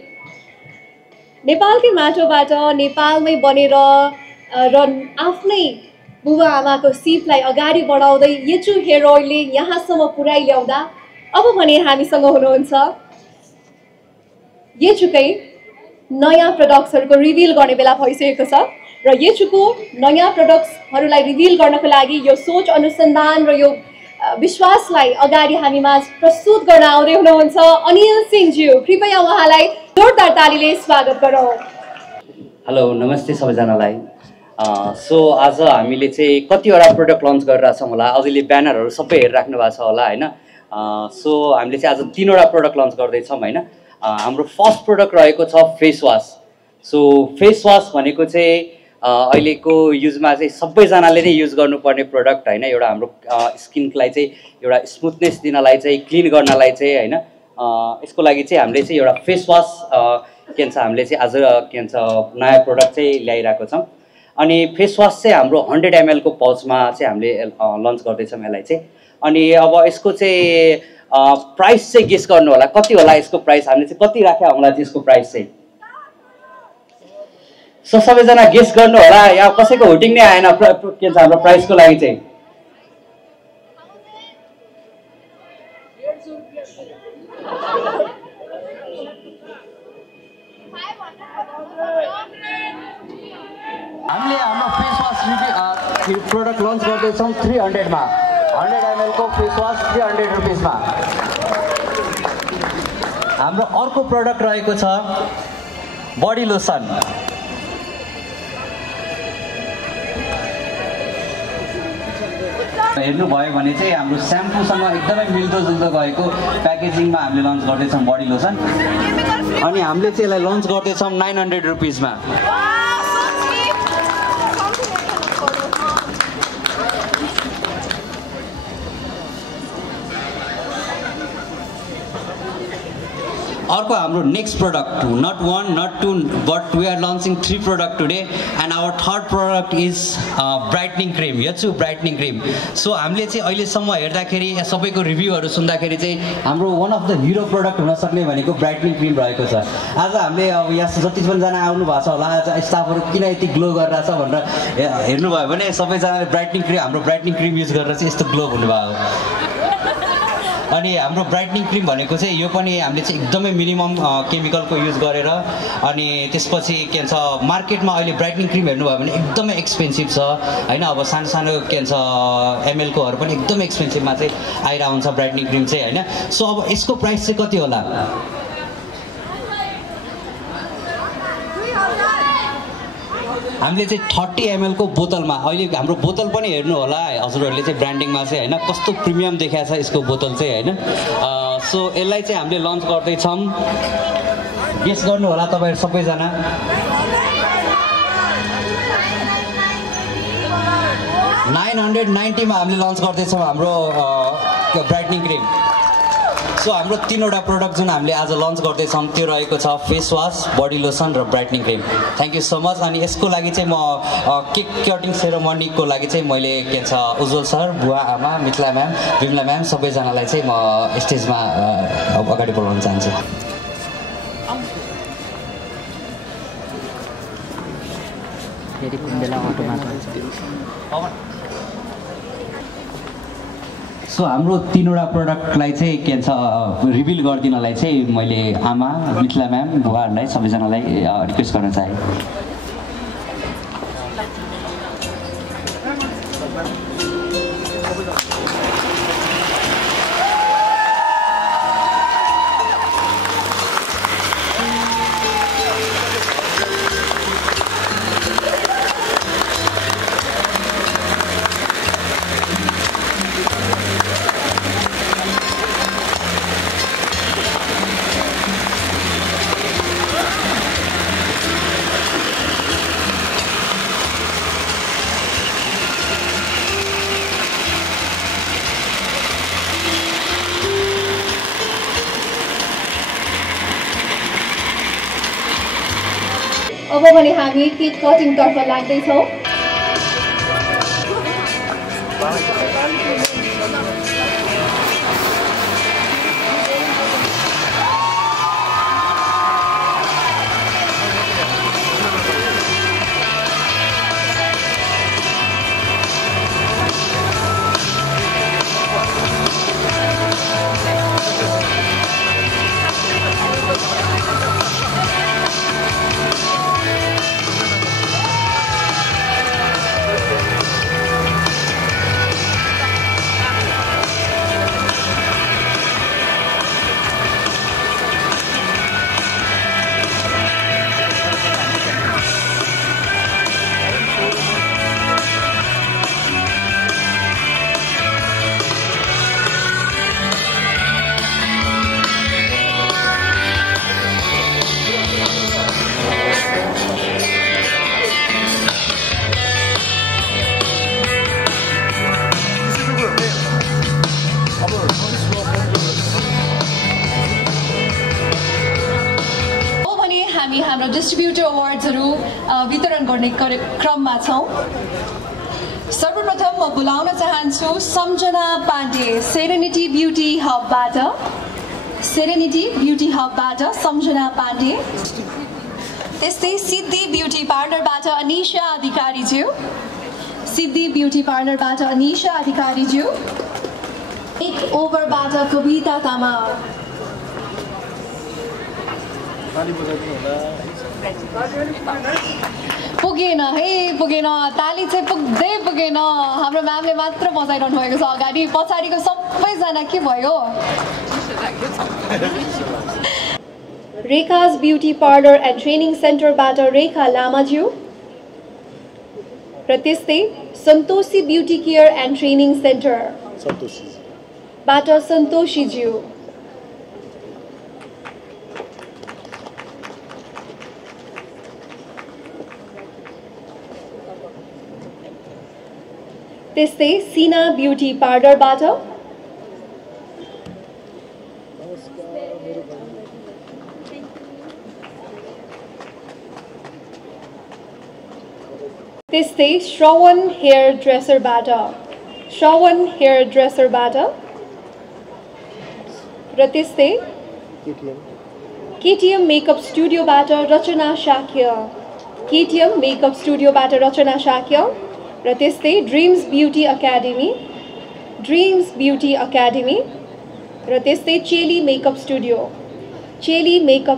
नेपालकै माटोबाट नेपालमै बनेर र आफ्नै बुबा आमाको सिपलाई अगाडि बढाउँदै येचु हेयर ओइलले यहाँसम्म पुर्याइ ल्याउँदा अब भने हामीसँग हुनुहुन्छ येचुकै नयाँ प्रडक्ट्सहरूको रिभिल गर्ने बेला भइसकेको छ र येचुको नयाँ प्रडक्ट्सहरूलाई रिभिल गर्नको लागि यो सोच अनुसन्धान र यो विश्वासलाई अगाडि हामीमा प्रस्तुत गर्न आउँदै हुनुहुन्छ अनिल सिंहज्यू। कृपया उहाँलाई जोरदार तालीले स्वागत गरौँ। हेलो, नमस्ते सबैजनालाई। सो आज हामीले चाहिँ कतिवटा प्रोडक्ट लन्च गरिरहेछौँ होला, अघिले ब्यानरहरू सबै हेरिराख्नु भएको छ होला होइन। सो हामीले चाहिँ आज 3वटा प्रोडक्ट लन्च गर्दैछौँ होइन। हाम्रो फर्स्ट प्रोडक्ट रहेको छ face wash. So face wash भनेको चाहिँ अहिलेको युजमा चाहिँ सबैजनाले नै युज गर्नुपर्ने प्रोडक्ट होइन। एउटा हाम्रो स्किनलाई चाहिँ एउटा स्मुथनेस दिनलाई चाहिँ, क्लिन गर्नलाई चाहिँ होइन, यसको लागि चाहिँ हामीले चाहिँ एउटा फेस वास के भन्छ हामीले चाहिँ आज के भन्छ नयाँ प्रोडक्ट चाहिँ ल्याइरहेको छौँ। अनि फेस वास चाहिँ हाम्रो 100 ml को पाउचमा चाहिँ हामीले लन्च गर्दैछौँ यसलाई चाहिँ। अनि अब यसको चाहिँ प्राइस चाहिँ गेस गर्नु होला, कति होला यसको प्राइस, हामीले चाहिँ कति राख्या होला यसको प्राइस चाहिँ। सो सबैजना गेस गर्नु होला, यहाँ कसैको होटिङ नै आएन के भन्छ हाम्रो प्राइसको लागि चाहिँ। हामीले हाम्रो फेस वास प्रोडक्ट लन्च गर्दैछौँ 300 मा। 100 ml को फेस वास 300 रुपिसमा। हाम्रो अर्को प्रोडक्ट रहेको छ बडी लोसन। हेर्नुभयो भने चाहिँ हाम्रो स्याम्पूसँग एकदमै मिल्दोजुल्दो गएको प्याकेजिङमा हामीले लन्च गर्दैछौँ बडी लोसन। अनि हामीले चाहिँ यसलाई लन्च गर्दैछौँ 900 रुपिसमा। अर्को हाम्रो next product, not 1 not 2 but we are launching 3 product today and our third product is brightening cream, Yechu brightening cream. So हामीले चाहिँ अहिलेसम्म हेर्दाखेरि सबैको रिभ्यूहरू सुन्दाखेरि चाहिँ हाम्रो one of the hero product हुनसक्ने भनेको ब्राइटनिङ क्रिम रहेको छ। आज हामीले अब यहाँ जति पनिजना आउनु भएको छ होला, आज स्टाफहरू किन यति ग्लो गरिरहेछ भनेर हेर्नुभयो भने सबैजनाले ब्राइटनिङ क्रिम, हाम्रो ब्राइटनिङ क्रिम युज गरेर चाहिँ यस्तो ग्लो हुनुभयो। अनि हाम्रो ब्राइटनिङ क्रिम भनेको चाहिँ यो पनि हामीले चाहिँ एकदमै मिनिमम केमिकलको युज गरेर, अनि त्यसपछि के भन्छ मार्केटमा अहिले ब्राइटनिङ क्रिम हेर्नुभयो भने एकदमै एक्सपेन्सिभ छ होइन। अब सानो सानो के भन्छ एमएलकोहरू पनि एकदमै एक्सपेन्सिभमा चाहिँ आइरहेको हुन्छ ब्राइटनिङ क्रिम चाहिँ होइन। सो अब यसको प्राइस चाहिँ कति होला? हामीले चाहिँ 30 ml को बोतलमा, अहिले हाम्रो बोतल पनि हेर्नु होला हजुरहरूले चाहिँ ब्रान्डिङमा चाहिँ होइन, कस्तो प्रिमियम देखाएको छ यसको बोतल चाहिँ होइन। सो यसलाई चाहिँ हामीले लन्च गर्दैछौँ, गेस गर्नु होला तपाईँहरू सबैजना। 990 मा हामीले लन्च गर्दैछौँ हाम्रो ब्राइटनिङ क्रिम। सो हाम्रो 3वटा प्रोडक्ट जुन हामीले आज लन्च गर्दैछौँ त्यो रहेको छ फेस वास, बडी लोसन र brightening cream. Thank you so much. अनि यसको लागि चाहिँ म केक कटिङ सेरोमनीको लागि चाहिँ मैले के भन्छ उज्जवल सर, बुवा आमा, मिथिला म्याम, विमला म्याम सबैजनालाई चाहिँ म स्टेजमा अगाडि बोलाउन चाहन्छु। सो हाम्रो 3वटा प्रोडक्टलाई चाहिँ के भन्छ रिभिल गरिदिनलाई चाहिँ मैले आमा, मिथिला म्याम, बुवाहरूलाई सबैजनालाई रिक्वेस्ट गर्न चाहेँ। अब भने हामी केक कटिङतर्फ लाग्दैछौँ। हाम्रो डिस्ट्रिब्युटर अवार्ड्सहरू वितरण गर्ने क्रममा छौँ। सर्वप्रथम म बोलाउन चाहन्छु सम्झना पाण्डे, सेरेनिटी ब्युटी हबबाट सम्झना पाण्डे। त्यस्तै सिद्धि ब्युटी पार्लरबाट अनिशा अधिकारीज्यू, एक ओभरबाट कविता तामाङ, पुगेन ताली चाहिँ पुगेन। हाम्रो म्यामले मात्र बजाइरहनु भएको छ अगाडि, पछाडिको सबैजना के भयो? Rekha's beauty parlour and training सेन्टरबाट रेखा लामाज्यू र त्यस्तै सन्तोषी ब्युटी केयर एन्ड ट्रेनिङ सेन्टरबाट सन्तोषीज्यू। त्यस्तै सिना ब्युटी पार्लरबाट त्यस्तै श्रवण हेयर ड्रेसरबाट र त्यस्तै केटीएम मेकअप स्टुडियोबाट रचना शाक्य र त्यस्तै ड्रिम्स ब्युटी एकाडेमी र त्यस्तै चेली मेकअप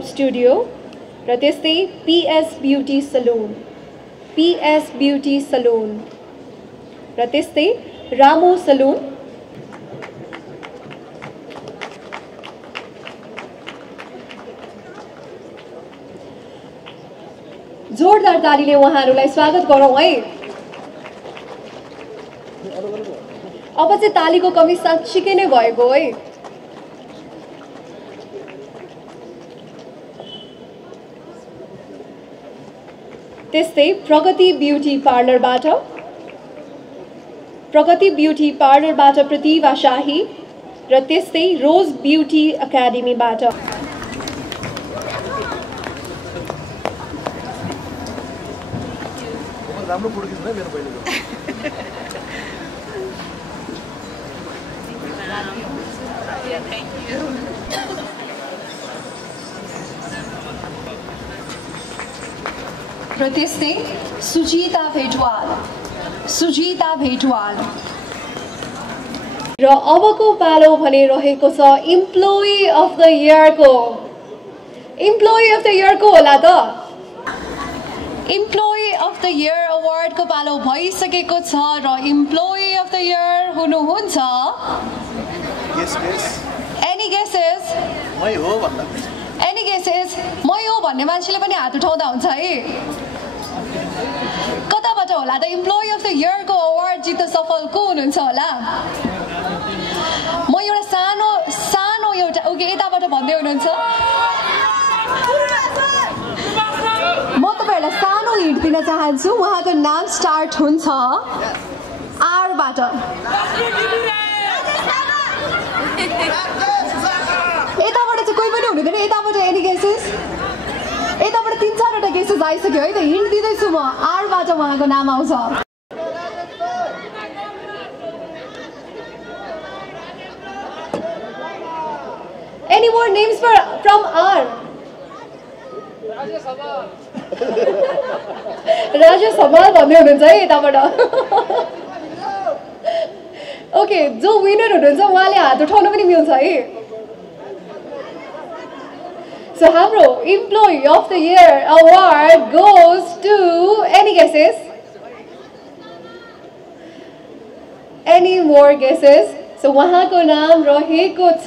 स्टुडियो र त्यस्तै पीएस ब्युटी सलुन र त्यस्तै रामो सलुन। जोरदार तालीले उहाँहरूलाई स्वागत गरौँ है। अब चाहिँ तालीको कमी साँच्चीकै नै भएको है। त्यस्तै प्रगति ब्युटी पार्लरबाट प्रगति ब्युटी पार्लरबाट प्रतिभा शाही र त्यस्तै रोज ब्युटी एकाडेमीबाट राम्रो पुड्किस न मेरो पहिलेको र त्यस्तै सुजिता भेटवाल र अबको पालो भने रहेको छ इम्प्लोइ अफ द इयरको होला त इम्प्लोइ अफ द इयर अवार्डको पालो भइसकेको छ र इम्प्लोइ अफ द इयर हुनुहुन्छ एनी गेसेस मै हो भन्ने मान्छेले पनि हात उठाउँदा हुन्छ है कताबाट होला त इम्प्लोइ अफ द इयरको अवार्ड जित्न सफल को हुनुहुन्छ होला म एउटा सानो एउटा यताबाट भन्दै हुनुहुन्छ म तपाईहरुलाई सानो हिन्ट दिन चाहन्छु उहाँको नाम स्टार्ट हुन्छ आरबाट यताबाट चाहिँ कोही पनि हुनुहुँदैन यताबाट एनी गेसेस यताबाट 3-4 वटा गेसेस आइसक्यो है त हिन्ट दिँदैछु म आरबाट उहाँको नाम आउँछ Any more names from R? राजा समाल भन्दै हुनुहुन्छ है यताबाट ओके जो विनर हुनुहुन्छ उहाँले हात उठाउन पनि मिल्छ है So हाम्रो Employee of the Year award goes to any guesses? Any more guesses? So उहाँको नाम रहेको छ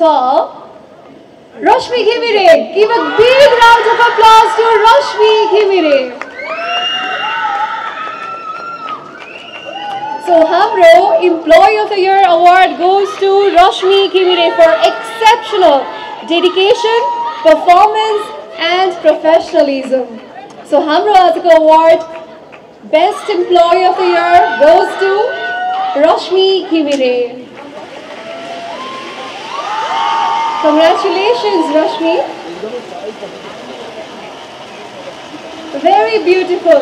Rashmi Ghimire. Give a big round of applause to Rashmi Ghimire. So हाम्रो Employee of the Year award goes to Rashmi Ghimire for exceptional dedication, performance and professionalism. So हाम्रो आजको award Best Employee of the Year goes to Rashmi Ghimire. Congratulations, Rashmi. Very beautiful.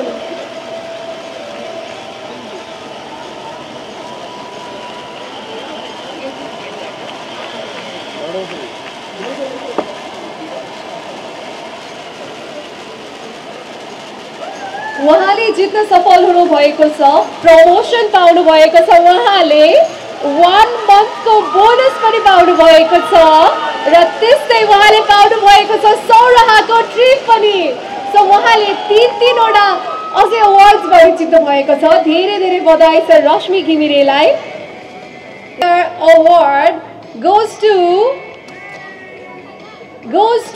उहाँले जित्न सफल हुनु भएको छ promotion पाउनु भएको छ उहाँले 1 month को बोनस पनि पाउनु भएको छ र त्यस्तै उहाँले पाउनु भएको छ सौराहाको ट्रिप पनि सो उहाँले 3 वटा अझै अवार्ड्स पनि जित्नु भएको छ धेरै धेरै बधाई छ रश्मि घिमिरेलाई अवार्ड goes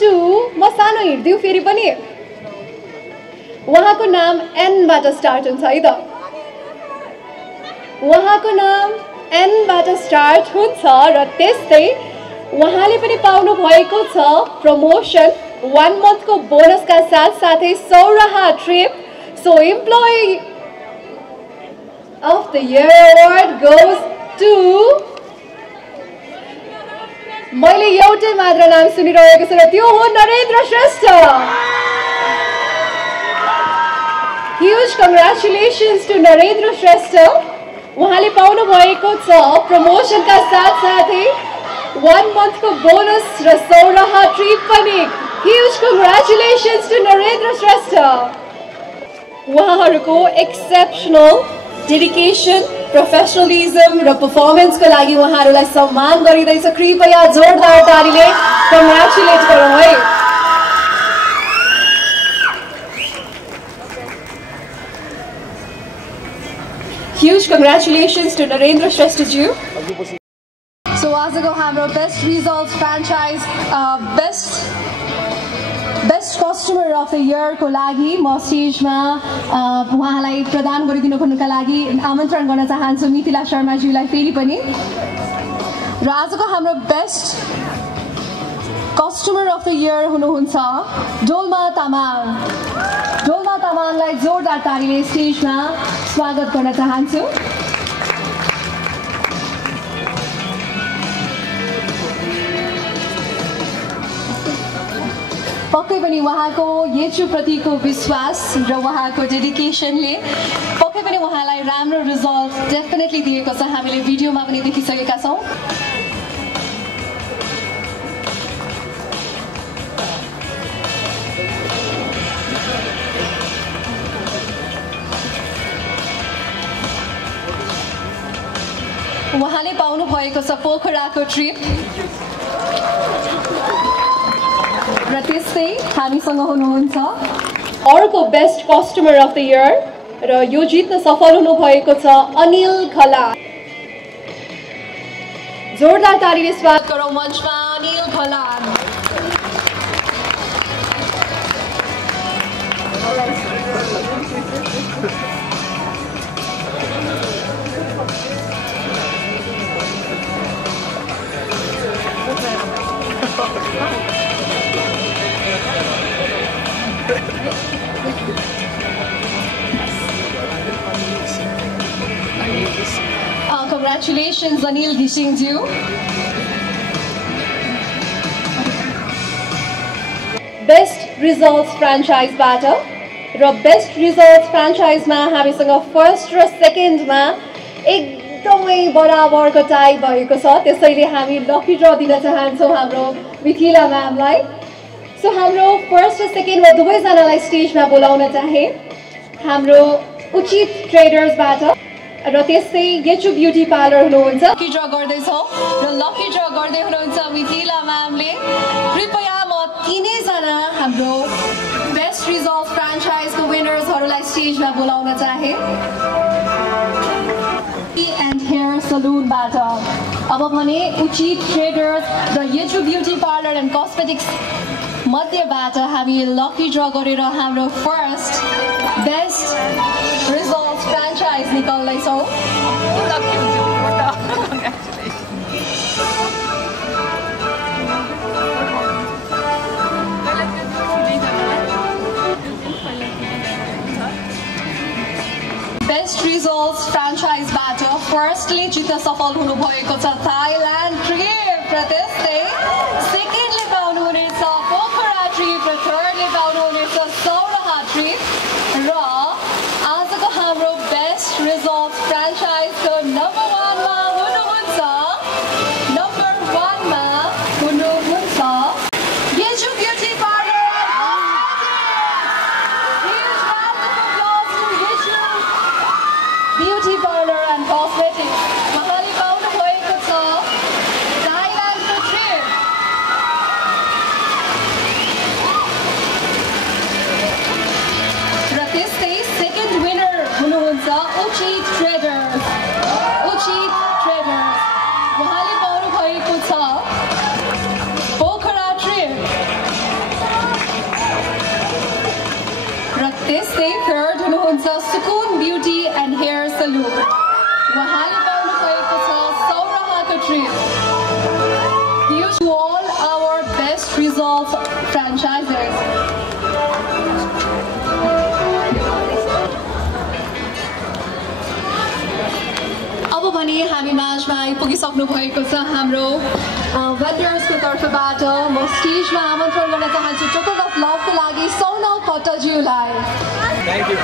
to म सानो हिट दिउ फेरि पनि उहाँको नाम N बाट स्टार्ट हुन्छ है त उहाँको नाम N बाट स्टार्ट हुन्छ र त्यस्तै उहाँले पनि पाउनु भएको छ प्रमोसन 1 month को बोनस का साथ साथै Sauraha trip so employee of the year award goes to मैले एउटै मात्र नाम सुनिरहेको छु र त्यो हो Narendra Shrestha Huge congratulations to Narendra Shrestha. उहाँले पाउनु भएको छ प्रमोसन का साथ साथै 1 month को बोनस र सौराहा ट्रिप पनि Huge congratulations to Narendra Shrestha. उहाँहरूको एक्सेप्सनल डेडिकेसन प्रोफेसनलिज्म र परफर्मेन्स को लागि उहाँहरूलाई सम्मान गरिदैछ कृपया जोरदार तालीले कङ्ग्रेचुलेट गरौँ है Huge congratulations to Narendra Shrestha ji. So आजको हाम्रो best result franchise best customer of the year को लागि म स्टेजमा उहाँलाई प्रदान गरिदिनुका लागि आमन्त्रण गर्न चाहन्छु मिथिला शर्मा ज्यूलाई फेरि पनि र आजको हाम्रो best customer of the year हुनुहुन्छ डोल्मा तामाङलाई जोरदार तालीले स्टेजमा स्वागत गर्न चाहन्छु पक्कै पनि उहाँको येचुप्रतिको विश्वास र उहाँको डेडिकेसनले पक्कै पनि उहाँलाई राम्रो रिजल्ट डेफिनेटली दिएको छ। हामीले भिडियोमा पनि देखिसकेका छौँ। उहाँले पाउनु भएको छ पोखराको ट्रिप र त्यस्तै हामीसँग हुनुहुन्छ अर्को best customer of the year र यो जित्न सफल हुनुभएको छ अनिल खला। जोरदार तालीले स्वागत गरौँ मञ्चमा अनिल खला। Congratulations, Anil Gishingju. Best results फ्रेन्चाइजबाट र बेस्ट रिजल्ट्स फ्रेन्चाइजमा हामीसँग फर्स्ट र सेकेन्डमा एकदमै बराबरको टाई भएको छ। त्यसैले हामी लकी ड्र दिन चाहन्छौँ हाम्रो मिथिला म्यामलाई। सो हाम्रो फर्स्ट र सेकेन्डमा दुवैजनालाई स्टेजमा बोलाउन चाहे हाम्रो उचित ट्रेडर्सबाट र त्यस्तै येचु ब्युटी पार्लर हुनुहुन्छ। लकी ड्र गर्दैछौँ र लकी ड्र गर्दै हुनुहुन्छ मिथिला म्यामले। कृपया म तिनैजना हाम्रो बेस्ट रिजल्ट फ्रेन्चाइजको विनर्सहरूलाई स्टेजमा बोलाउन चाहे। एन्ड हेयर सलुनबाट अब भने उचित ट्रेडर्स र Yechu beauty parlour and cosmetics मध्येबाट हामी लकी ड्र गरेर हाम्रो फर्स्ट बेस्ट रिजल्ट फ्रेन्चाइज निकाल्दैछौँ। बेस्ट रिजल्ट फ्रेन्चाइजबाट फर्स्टली जित्न सफल हुनुभएको छ थाइल्यान्ड ट्रिप र त्यस्तै सेकेन्डले पाउनुहुनेछ पोखरा ट्रिप र थर्डले पाउनुहुनेछ सौराहा ट्रिप र आजको हाम्रो बेस्ट रिजल्ट फ्रेन्चाइजको नम्बर 1 मा हुनुहुन्छ Yechu beauty parlour. Beauty parlour and cosmetics उहाँले पाउनु भएको छ थाइल्यान्डको ट्रिप र त्यस्तै सेकेन्ड विनर हुनुहुन्छ उचित ट्रेडर्स। उहाँले पाउनु भएको छ पोखरा ट्रिप र त्यस्तै थर्ड हुनुहुन्छ सुकुन ब्युटी एन्ड हेयर सलुन। उहाँले पाउनु भएको छ सौराहाको trip. Here's to all our best results franchises. अब भने हामी माझमा आइपुगिसक्नु भएको छ हाम्रो वेन्डर्सको तर्फबाट। म स्टेजमा आमन्त्रण गर्न चाहन्छु टोकन अफ लभको लागि सौनव पट्टज्यूलाई। Thank you.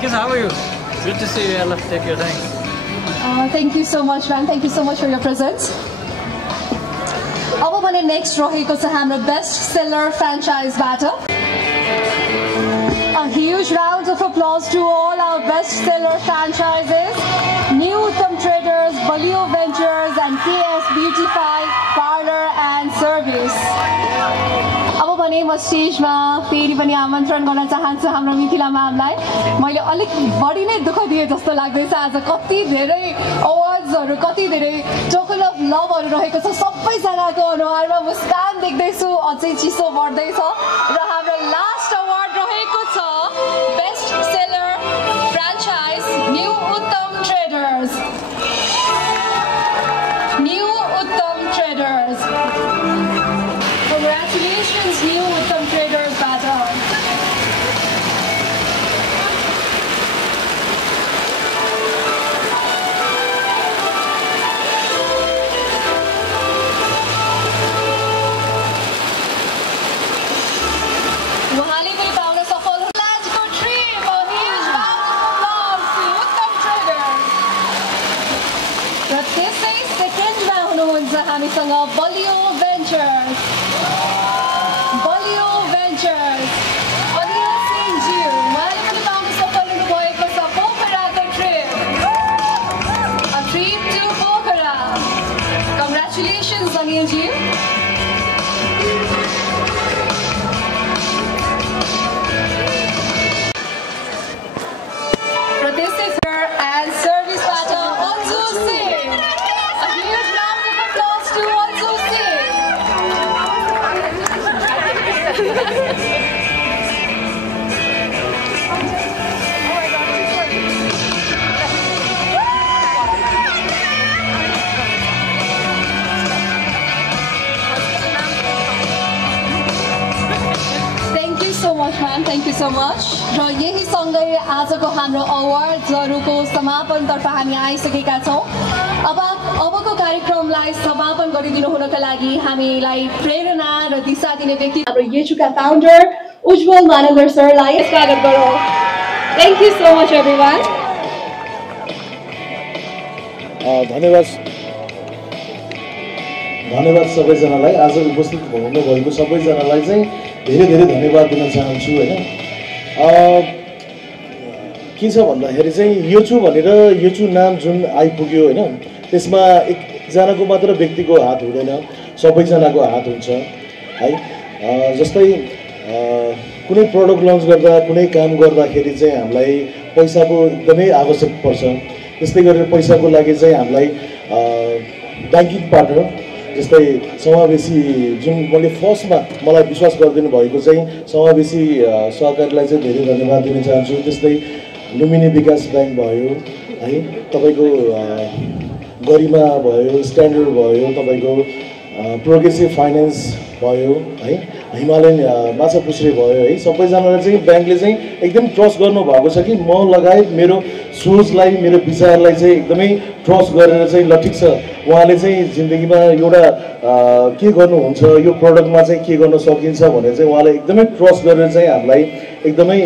Kiss, how are you? Good to see you, Ella. Take your time. Thank you so much, ma'am. Thank you so much for your presence. अब भने नेक्स्ट रहेको छ हाम्रो बेस्ट सेलर फ्रेन्चाइजबाट। A huge round of applause to all our best seller franchises, New Uttam Traders, Balio Ventures and KS Beautify Parlor and Service. अब भने म स्टेजमा फेरि पनि आमन्त्रण गर्न चाहन्छु हाम्रो मिथिला म्यामलाई। मैले अलिक बढी नै दुःख दिए जस्तो लाग्दैछ। आज कति धेरै अवार्ड्सहरू कति धेरै टोकन अफ लभहरू रहेको छ। सबैजनाको अनुहारमा मुस्कान देख्दैछु। अझै चिसो बढ्दैछ र हाम्रो लास्ट अवार्ड रहेको छ best seller franchise new Uttam traders. Congratulations, New Uttam Traders Bata. Ventures. बलियो Ventures. अनिल सिंहज्यू, उहाँले पनि पाउन सक्नुभएको छ पोखराको trip. A trip to Pokhara. Congratulations, Anilji. And service bata Anju Singh. A huge round of applause to Anju Singh. Thank you so much, ma'am. Thank you so much. र यही सँगै आजको हाम्रो अवार्डहरूको समापनतर्फ हामी आइसकेका छौँ. अबको कार्यक्रमलाई समापन गरिदिनु हुनका लागि हामीलाई प्रेरणा र दिशा दिने व्यक्ति हाम्रो येचुका फाउन्डर उज्जवल मानन्दर सरलाई स्वागत गरौँ. Thank you so much everyone. धन्यवाद सबैजनालाई. आज उपस्थित हुनुभएको सबैजनालाई चाहिँ धेरै धेरै धन्यवाद दिन चाहन्छु होइन. के छ भन्दाखेरि चाहिँ येचु भनेर येचु नाम जुन आइपुग्यो होइन, त्यसमा एकजनाको मात्र व्यक्तिको हात हुँदैन, सबैजनाको हात हुन्छ है. जस्तै कुनै प्रडक्ट लन्च गर्दा कुनै काम गर्दाखेरि चाहिँ हामीलाई पैसाको एकदमै आवश्यक पर्छ. त्यस्तै गरेर पैसाको लागि चाहिँ हामीलाई ब्याङ्किङ पार्टनर जस्तै समावेशी जुन मैले फर्स्टमा मलाई विश्वास गरिदिनु भएको चाहिँ समावेशी सहकारीलाई चाहिँ धेरै धन्यवाद दिन चाहन्छु. त्यस्तै लुम्बिनी विकास ब्याङ्क भयो है, तपाईँको गरिमा भयो, स्ट्यान्डर्ड भयो, तपाईँको प्रोग्रेसिभ फाइनेन्स भयो है, हिमालयन माछा पुछ्रे भयो है. सबैजनालाई चाहिँ ब्याङ्कले चाहिँ एकदम ट्रस्ट गर्नुभएको छ कि म लगायत मेरो सोचलाई मेरो विचारलाई चाहिँ एकदमै ट्रस्ट गरेर चाहिँ ल ठिक छ उहाँले चाहिँ जिन्दगीमा एउटा के गर्नुहुन्छ, यो प्रडक्टमा चाहिँ के गर्न सकिन्छ भनेर चाहिँ उहाँले एकदमै ट्रस्ट गरेर चाहिँ हामीलाई एकदमै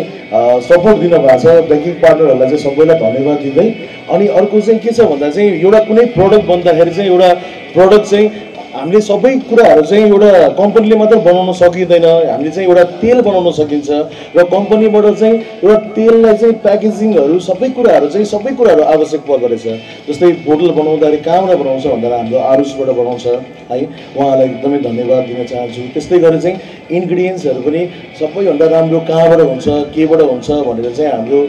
सपोर्ट दिनुभएको छ. ब्याङ्किङ पार्टनरहरूलाई चाहिँ सबैलाई धन्यवाद दिँदै अनि अर्को चाहिँ के छ भन्दा चाहिँ एउटा कुनै प्रडक्ट बन्दाखेरि चाहिँ एउटा प्रडक्ट चाहिँ हामीले सबै कुराहरू चाहिँ एउटा कम्पनीले मात्र बनाउन सकिँदैन. हामीले चाहिँ एउटा तेल बनाउन सकिन्छ र कम्पनीबाट चाहिँ एउटा तेललाई चाहिँ प्याकेजिङहरू सबै कुराहरू आवश्यक पर्दो रहेछ. जस्तै बोतल बनाउँदाखेरि कहाँबाट बनाउँछ भन्दा हाम्रो आरुसबाट बनाउँछ है, उहाँलाई एकदमै धन्यवाद दिन चाहन्छु. त्यस्तै गरेर चाहिँ इन्ग्रिडियन्ट्सहरू पनि सबैभन्दा राम्रो कहाँबाट हुन्छ केबाट हुन्छ भनेर चाहिँ हाम्रो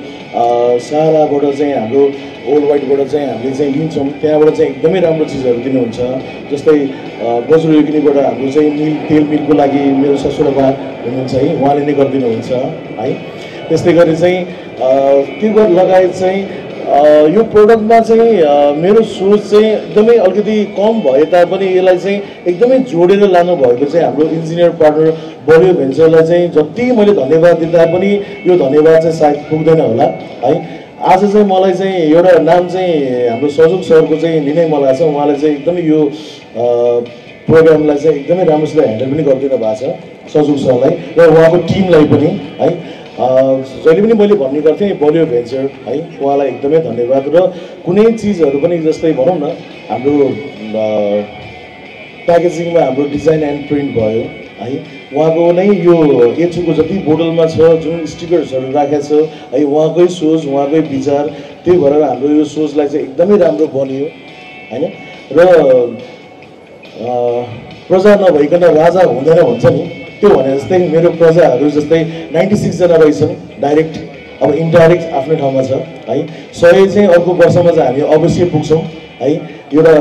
साराबाट चाहिँ हाम्रो ओल्ड वाइटबाट चाहिँ हामीले चाहिँ लिन्छौँ. त्यहाँबाट चाहिँ एकदमै राम्रो चिजहरू दिनुहुन्छ. जस्तै बज्र योगिनीबाट हाम्रो चाहिँ तेल मिलको लागि मेरो ससुराबा हुनुहुन्छ है, उहाँले नै गरिदिनुहुन्छ है. त्यस्तै गरी चाहिँ त्यो लगायत चाहिँ यो प्रोडक्टमा चाहिँ मेरो सोच चाहिँ एकदमै अलिकति कम भए तापनि यसलाई चाहिँ एकदमै जोडेर लानुभएको चाहिँ हाम्रो इन्जिनियर पार्टनर बलियो भेन्चरलाई चाहिँ जति मैले धन्यवाद दिँदा पनि यो धन्यवाद चाहिँ सायद पुग्दैन होला है. आज चाहिँ मलाई चाहिँ एउटा नाम चाहिँ हाम्रो सजुक सरको चाहिँ लिनै मन लाग्छ. उहाँले चाहिँ एकदमै यो प्रोग्रामलाई चाहिँ एकदमै राम्रोसित ह्यान्डल पनि गरिदिनु भएको छ सजुक सरलाई र उहाँको टिमलाई पनि है. जहिले पनि मैले भन्ने गर्थेँ बलियो भेन्चर है, उहाँलाई एकदमै धन्यवाद. र कुनै चिजहरू पनि जस्तै भनौँ न हाम्रो प्याकेजिङमा हाम्रो डिजाइन एन्ड प्रिन्ट भयो है, उहाँको नै यो येचुको जति बोतलमा छ जुन स्टिकर्सहरू राखेको छ है, उहाँकै सोच उहाँकै विचार, त्यही भएर हाम्रो यो सोचलाई चाहिँ एकदमै राम्रो बनियो होइन. र प्रजा नभइकन राजा हुँदैन भन्छ नि, त्यो भने जस्तै मेरो प्रजाहरू जस्तै 96 जना रहेछन् डाइरेक्ट, अब इन्डाइरेक्ट आफ्नै ठाउँमा छ है. 100 चाहिँ अर्को वर्षमा चाहिँ हामी अवश्य पुग्छौँ है. एउटा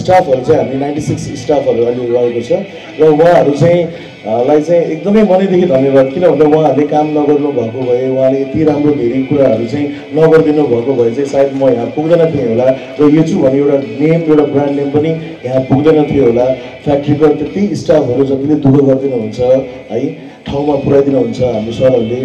स्टाफहरू चाहिँ हामी 96 स्टाफहरू अहिले रहेको छ र उहाँहरू चाहिँ लाई चाहिँ एकदमै मनैदेखि धन्यवाद. किनभने उहाँहरूले काम नगर्नु भएको भए, उहाँले यति राम्रो धेरै कुराहरू चाहिँ नगरिदिनु भएको भए चाहिँ सायद म यहाँ पुग्दैन थिएँ होला र येचु भन्ने एउटा नेम एउटा ब्रान्ड नेम पनि यहाँ पुग्दैन थियो होला. फ्याक्ट्रीको त्यति स्टाफहरू जतिले दुःख गरिदिनुहुन्छ है, ठाउँमा पुऱ्याइदिनुहुन्छ हाम्रो सरहरूले.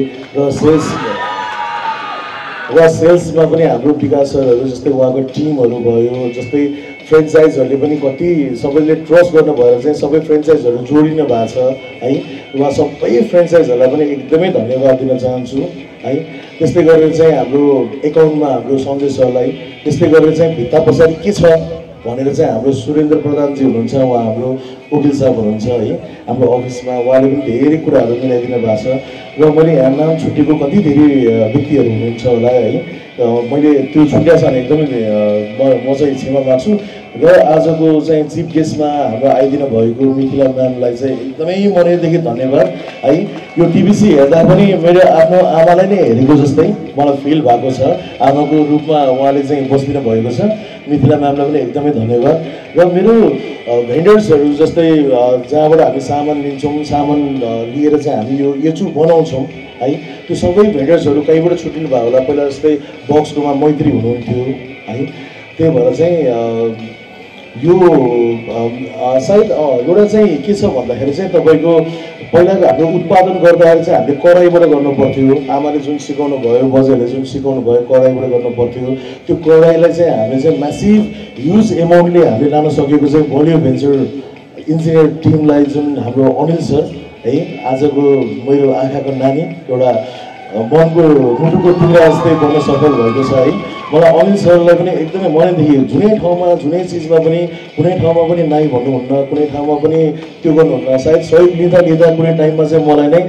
र सेल्समा पनि हाम्रो विकास सरहरू जस्तै उहाँको टिमहरू भयो, जस्तै फ्रेन्चाइजहरूले पनि कति सबैले ट्रस्ट गर्नु भएर चाहिँ सबै फ्रेन्चाइजहरू जोडिनु भएको छ है. उहाँ सबै फ्रेन्चाइजहरूलाई पनि एकदमै धन्यवाद दिन चाहन्छु है. त्यस्तै गरेर चाहिँ हाम्रो एकाउन्टमा हाम्रो सञ्जय सरलाई, त्यस्तै गरेर चाहिँ भित्ता पछाडि के छ भनेर चाहिँ हाम्रो सुरेन्द्र प्रधानजी हुनुहुन्छ, उहाँ हाम्रो वकिल साहब हुनुहुन्छ है हाम्रो अफिसमा, उहाँले पनि धेरै कुराहरू मिलाइदिनु भएको छ र मैले यहाँ नाम छुट्टेको कति धेरै व्यक्तिहरू हुनुहुन्छ होला है, मैले त्यो छुट्याएको छ भने एकदमै म चाहिँ क्षमा माग्छु। र आजको चाहिँ चिफ गेस्टमा हाम्रो आइदिनु भएको मिथिला म्यामलाई चाहिँ एकदमै मनैदेखि धन्यवाद है। यो टिबिसी हेर्दा पनि मेरो आफ्नो आमालाई नै हेरेको जस्तै मलाई फिल भएको छ, आमाको रूपमा उहाँले चाहिँ बसिदिनु भएको छ। मिथिला म्यामलाई पनि एकदमै धन्यवाद। र मेरो भेन्डर्सहरू जस्तै जहाँबाट हामी सामान लिन्छौँ, सामान लिएर चाहिँ हामी यो यचु बनाउँछौँ है, त्यो सबै भेन्डर्सहरू कहीँबाट छुट्टिनु भयो होला। पहिला जस्तै बक्सकोमा मैत्री हुनुहुन्थ्यो है, त्यही भएर चाहिँ यो सायद एउटा चाहिँ के छ भन्दाखेरि चाहिँ तपाईँको पहिलाको हाम्रो उत्पादन गर्दाखेरि चाहिँ हामीले कराईबाट गर्नु पर्थ्यो, आमाले जुन सिकाउनु भयो, बजेले जुन सिकाउनु भयो कराईबाट गर्नु पर्थ्यो। त्यो कराईलाई चाहिँ हामीले चाहिँ म्यासिभ ह्युज एमाउन्टले हामीले लान सकेको चाहिँ भोलियो भेन्चर इन्जिनियर टिमलाई जुन हाम्रो अनिल सर है, आजको मेरो आँखाको नानी एउटा मनको मुटुको टुक्रा जस्तै बन्न सफल भएको छ है। मलाई अनिल सरलाई पनि एकदमै मनैदेखि जुनै ठाउँमा जुनै चिजमा पनि कुनै ठाउँमा पनि नाइ भन्नुहुन्न, कुनै ठाउँमा पनि त्यो गर्नुहुन्न। सायद सहयोग लिँदा लिँदा कुनै टाइममा चाहिँ मलाई नै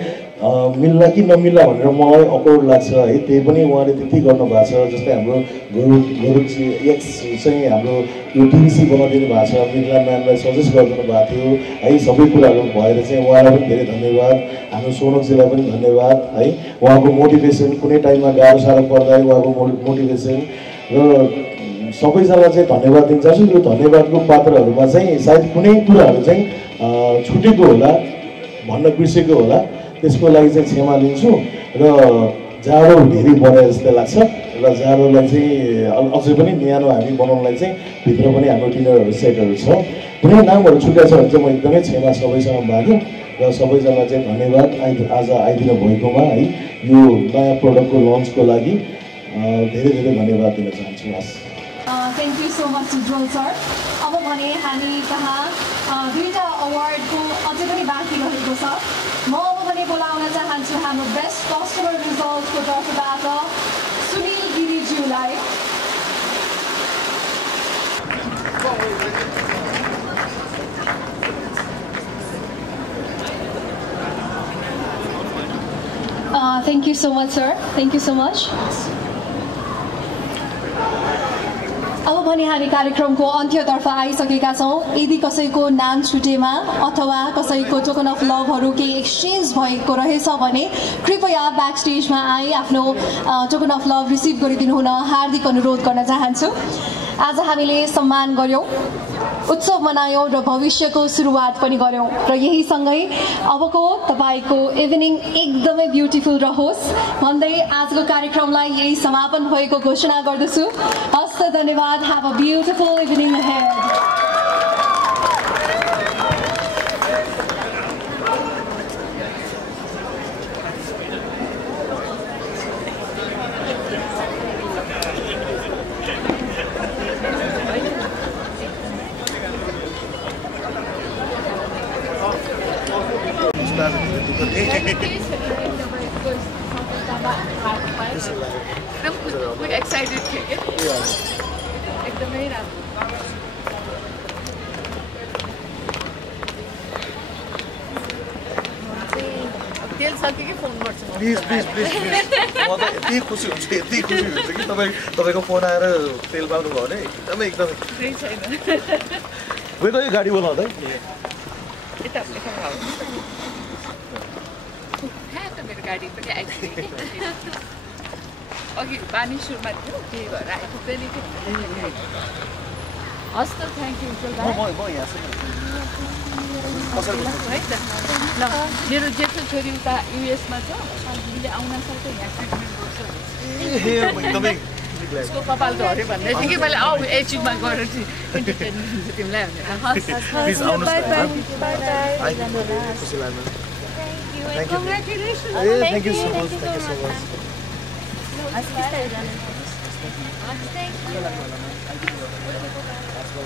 मिल्ला कि नमिल्ला भनेर मलाई अकवर्ड लाग्छ है, त्यही पनि उहाँले त्यति गर्नुभएको छ। जस्तै हाम्रो गुरुजी एक्स चाहिँ हाम्रो यो टिबिसी बनाइदिनु भएको छ, मिथिला म्यामलाई सजेस्ट गरिदिनु भएको थियो है, सबै कुराहरू भएर चाहिँ उहाँलाई पनि धेरै धन्यवाद। हाम्रो सोनकजीलाई पनि धन्यवाद है, उहाँको मोटिभेसन कुनै टाइममा गाह्रो साह्रो पर्दा उहाँको मोटिभेसन र सबैजनालाई चाहिँ धन्यवाद दिन चाहन्छु। यो धन्यवादको पात्रहरूमा चाहिँ सायद कुनै कुराहरू चाहिँ छुटेको होला, भन्न बिर्सेको होला, त्यसको लागि चाहिँ क्षमा लिन्छु। र जाडो धेरै बढे जस्तो लाग्छ र जाडोलाई चाहिँ अझै पनि न्यानो हामी बनाउनलाई चाहिँ भित्र पनि हाम्रो डिनरहरू सेटहरू छ। कुनै नामहरू छुट्या छ भने चाहिँ म एकदमै क्षमा सबैसँग मागेँ र सबैजना चाहिँ धन्यवाद आज आइदिनु भएकोमा है। यो नयाँ प्रडक्टको लन्चको लागि धेरै धेरै धन्यवाद दिन चाहन्छु। हस्, thank you so much Ujjwal sir. अब भने हामी कहाँ दुईवटा अवार्डको अझै पनि बाँकी रहेको छ। म अब भने बोलाउन चाहन्छु हाम्रो बेस्ट कस्टमर रिजल्टको तर्फबाट सुनिल गिरिज्यूलाई। Thank you so much sir, thank you so much. अब भने हामी कार्यक्रमको अन्त्यतर्फ आइसकेका छौँ। यदि कसैको नाम छुटेमा अथवा कसैको टोकन अफ लभहरू केही एक्सचेन्ज भएको रहेछ भने कृपया ब्याक स्टेजमा आइ आफ्नो टोकन अफ लभ रिसिभ गरिदिनु हुन हार्दिक अनुरोध गर्न चाहन्छु। आज हामीले सम्मान गऱ्यौँ, उत्सव मनायौँ र भविष्यको सुरुवात पनि गऱ्यौँ र यही सँगै अबको तपाईँको इभिनिङ एकदमै ब्युटिफुल रहोस् भन्दै आजको कार्यक्रमलाई यही समापन भएको घोषणा गर्दछु। हस्त धन्यवाद। Have a beautiful evening ahead. We're excited to एकदमै राम्रो। तेल सक्यो कि फोन गर्छु प्लिज प्लिज प्लिज म त यति खुसी हुन्छु कि तपाईँको फोन आएर तेल पाउनु भयो भने एकदमै केही छैन। वेट यो गाडी बोलाउँदै यता मेरो गाडी पनि आइसक्यो अघि पानी सुरुमा थियो, त्यही भएर आइपुग्दैन कि। हस् त, थ्याङ्क यू है त। ल, मेरो जेठो छोरी उता युएसमा छ, उसले आउन सक्छ यहाँ ट्रिटमेन्ट गर्छ। उसको कपाल झऱ्यो भन्दै थियो कि मैले आऊ एचिभमा गएर इन्टरटेनमेन्ट हुन्छ तिमीलाई भनेर। Thank you so much. Thank you.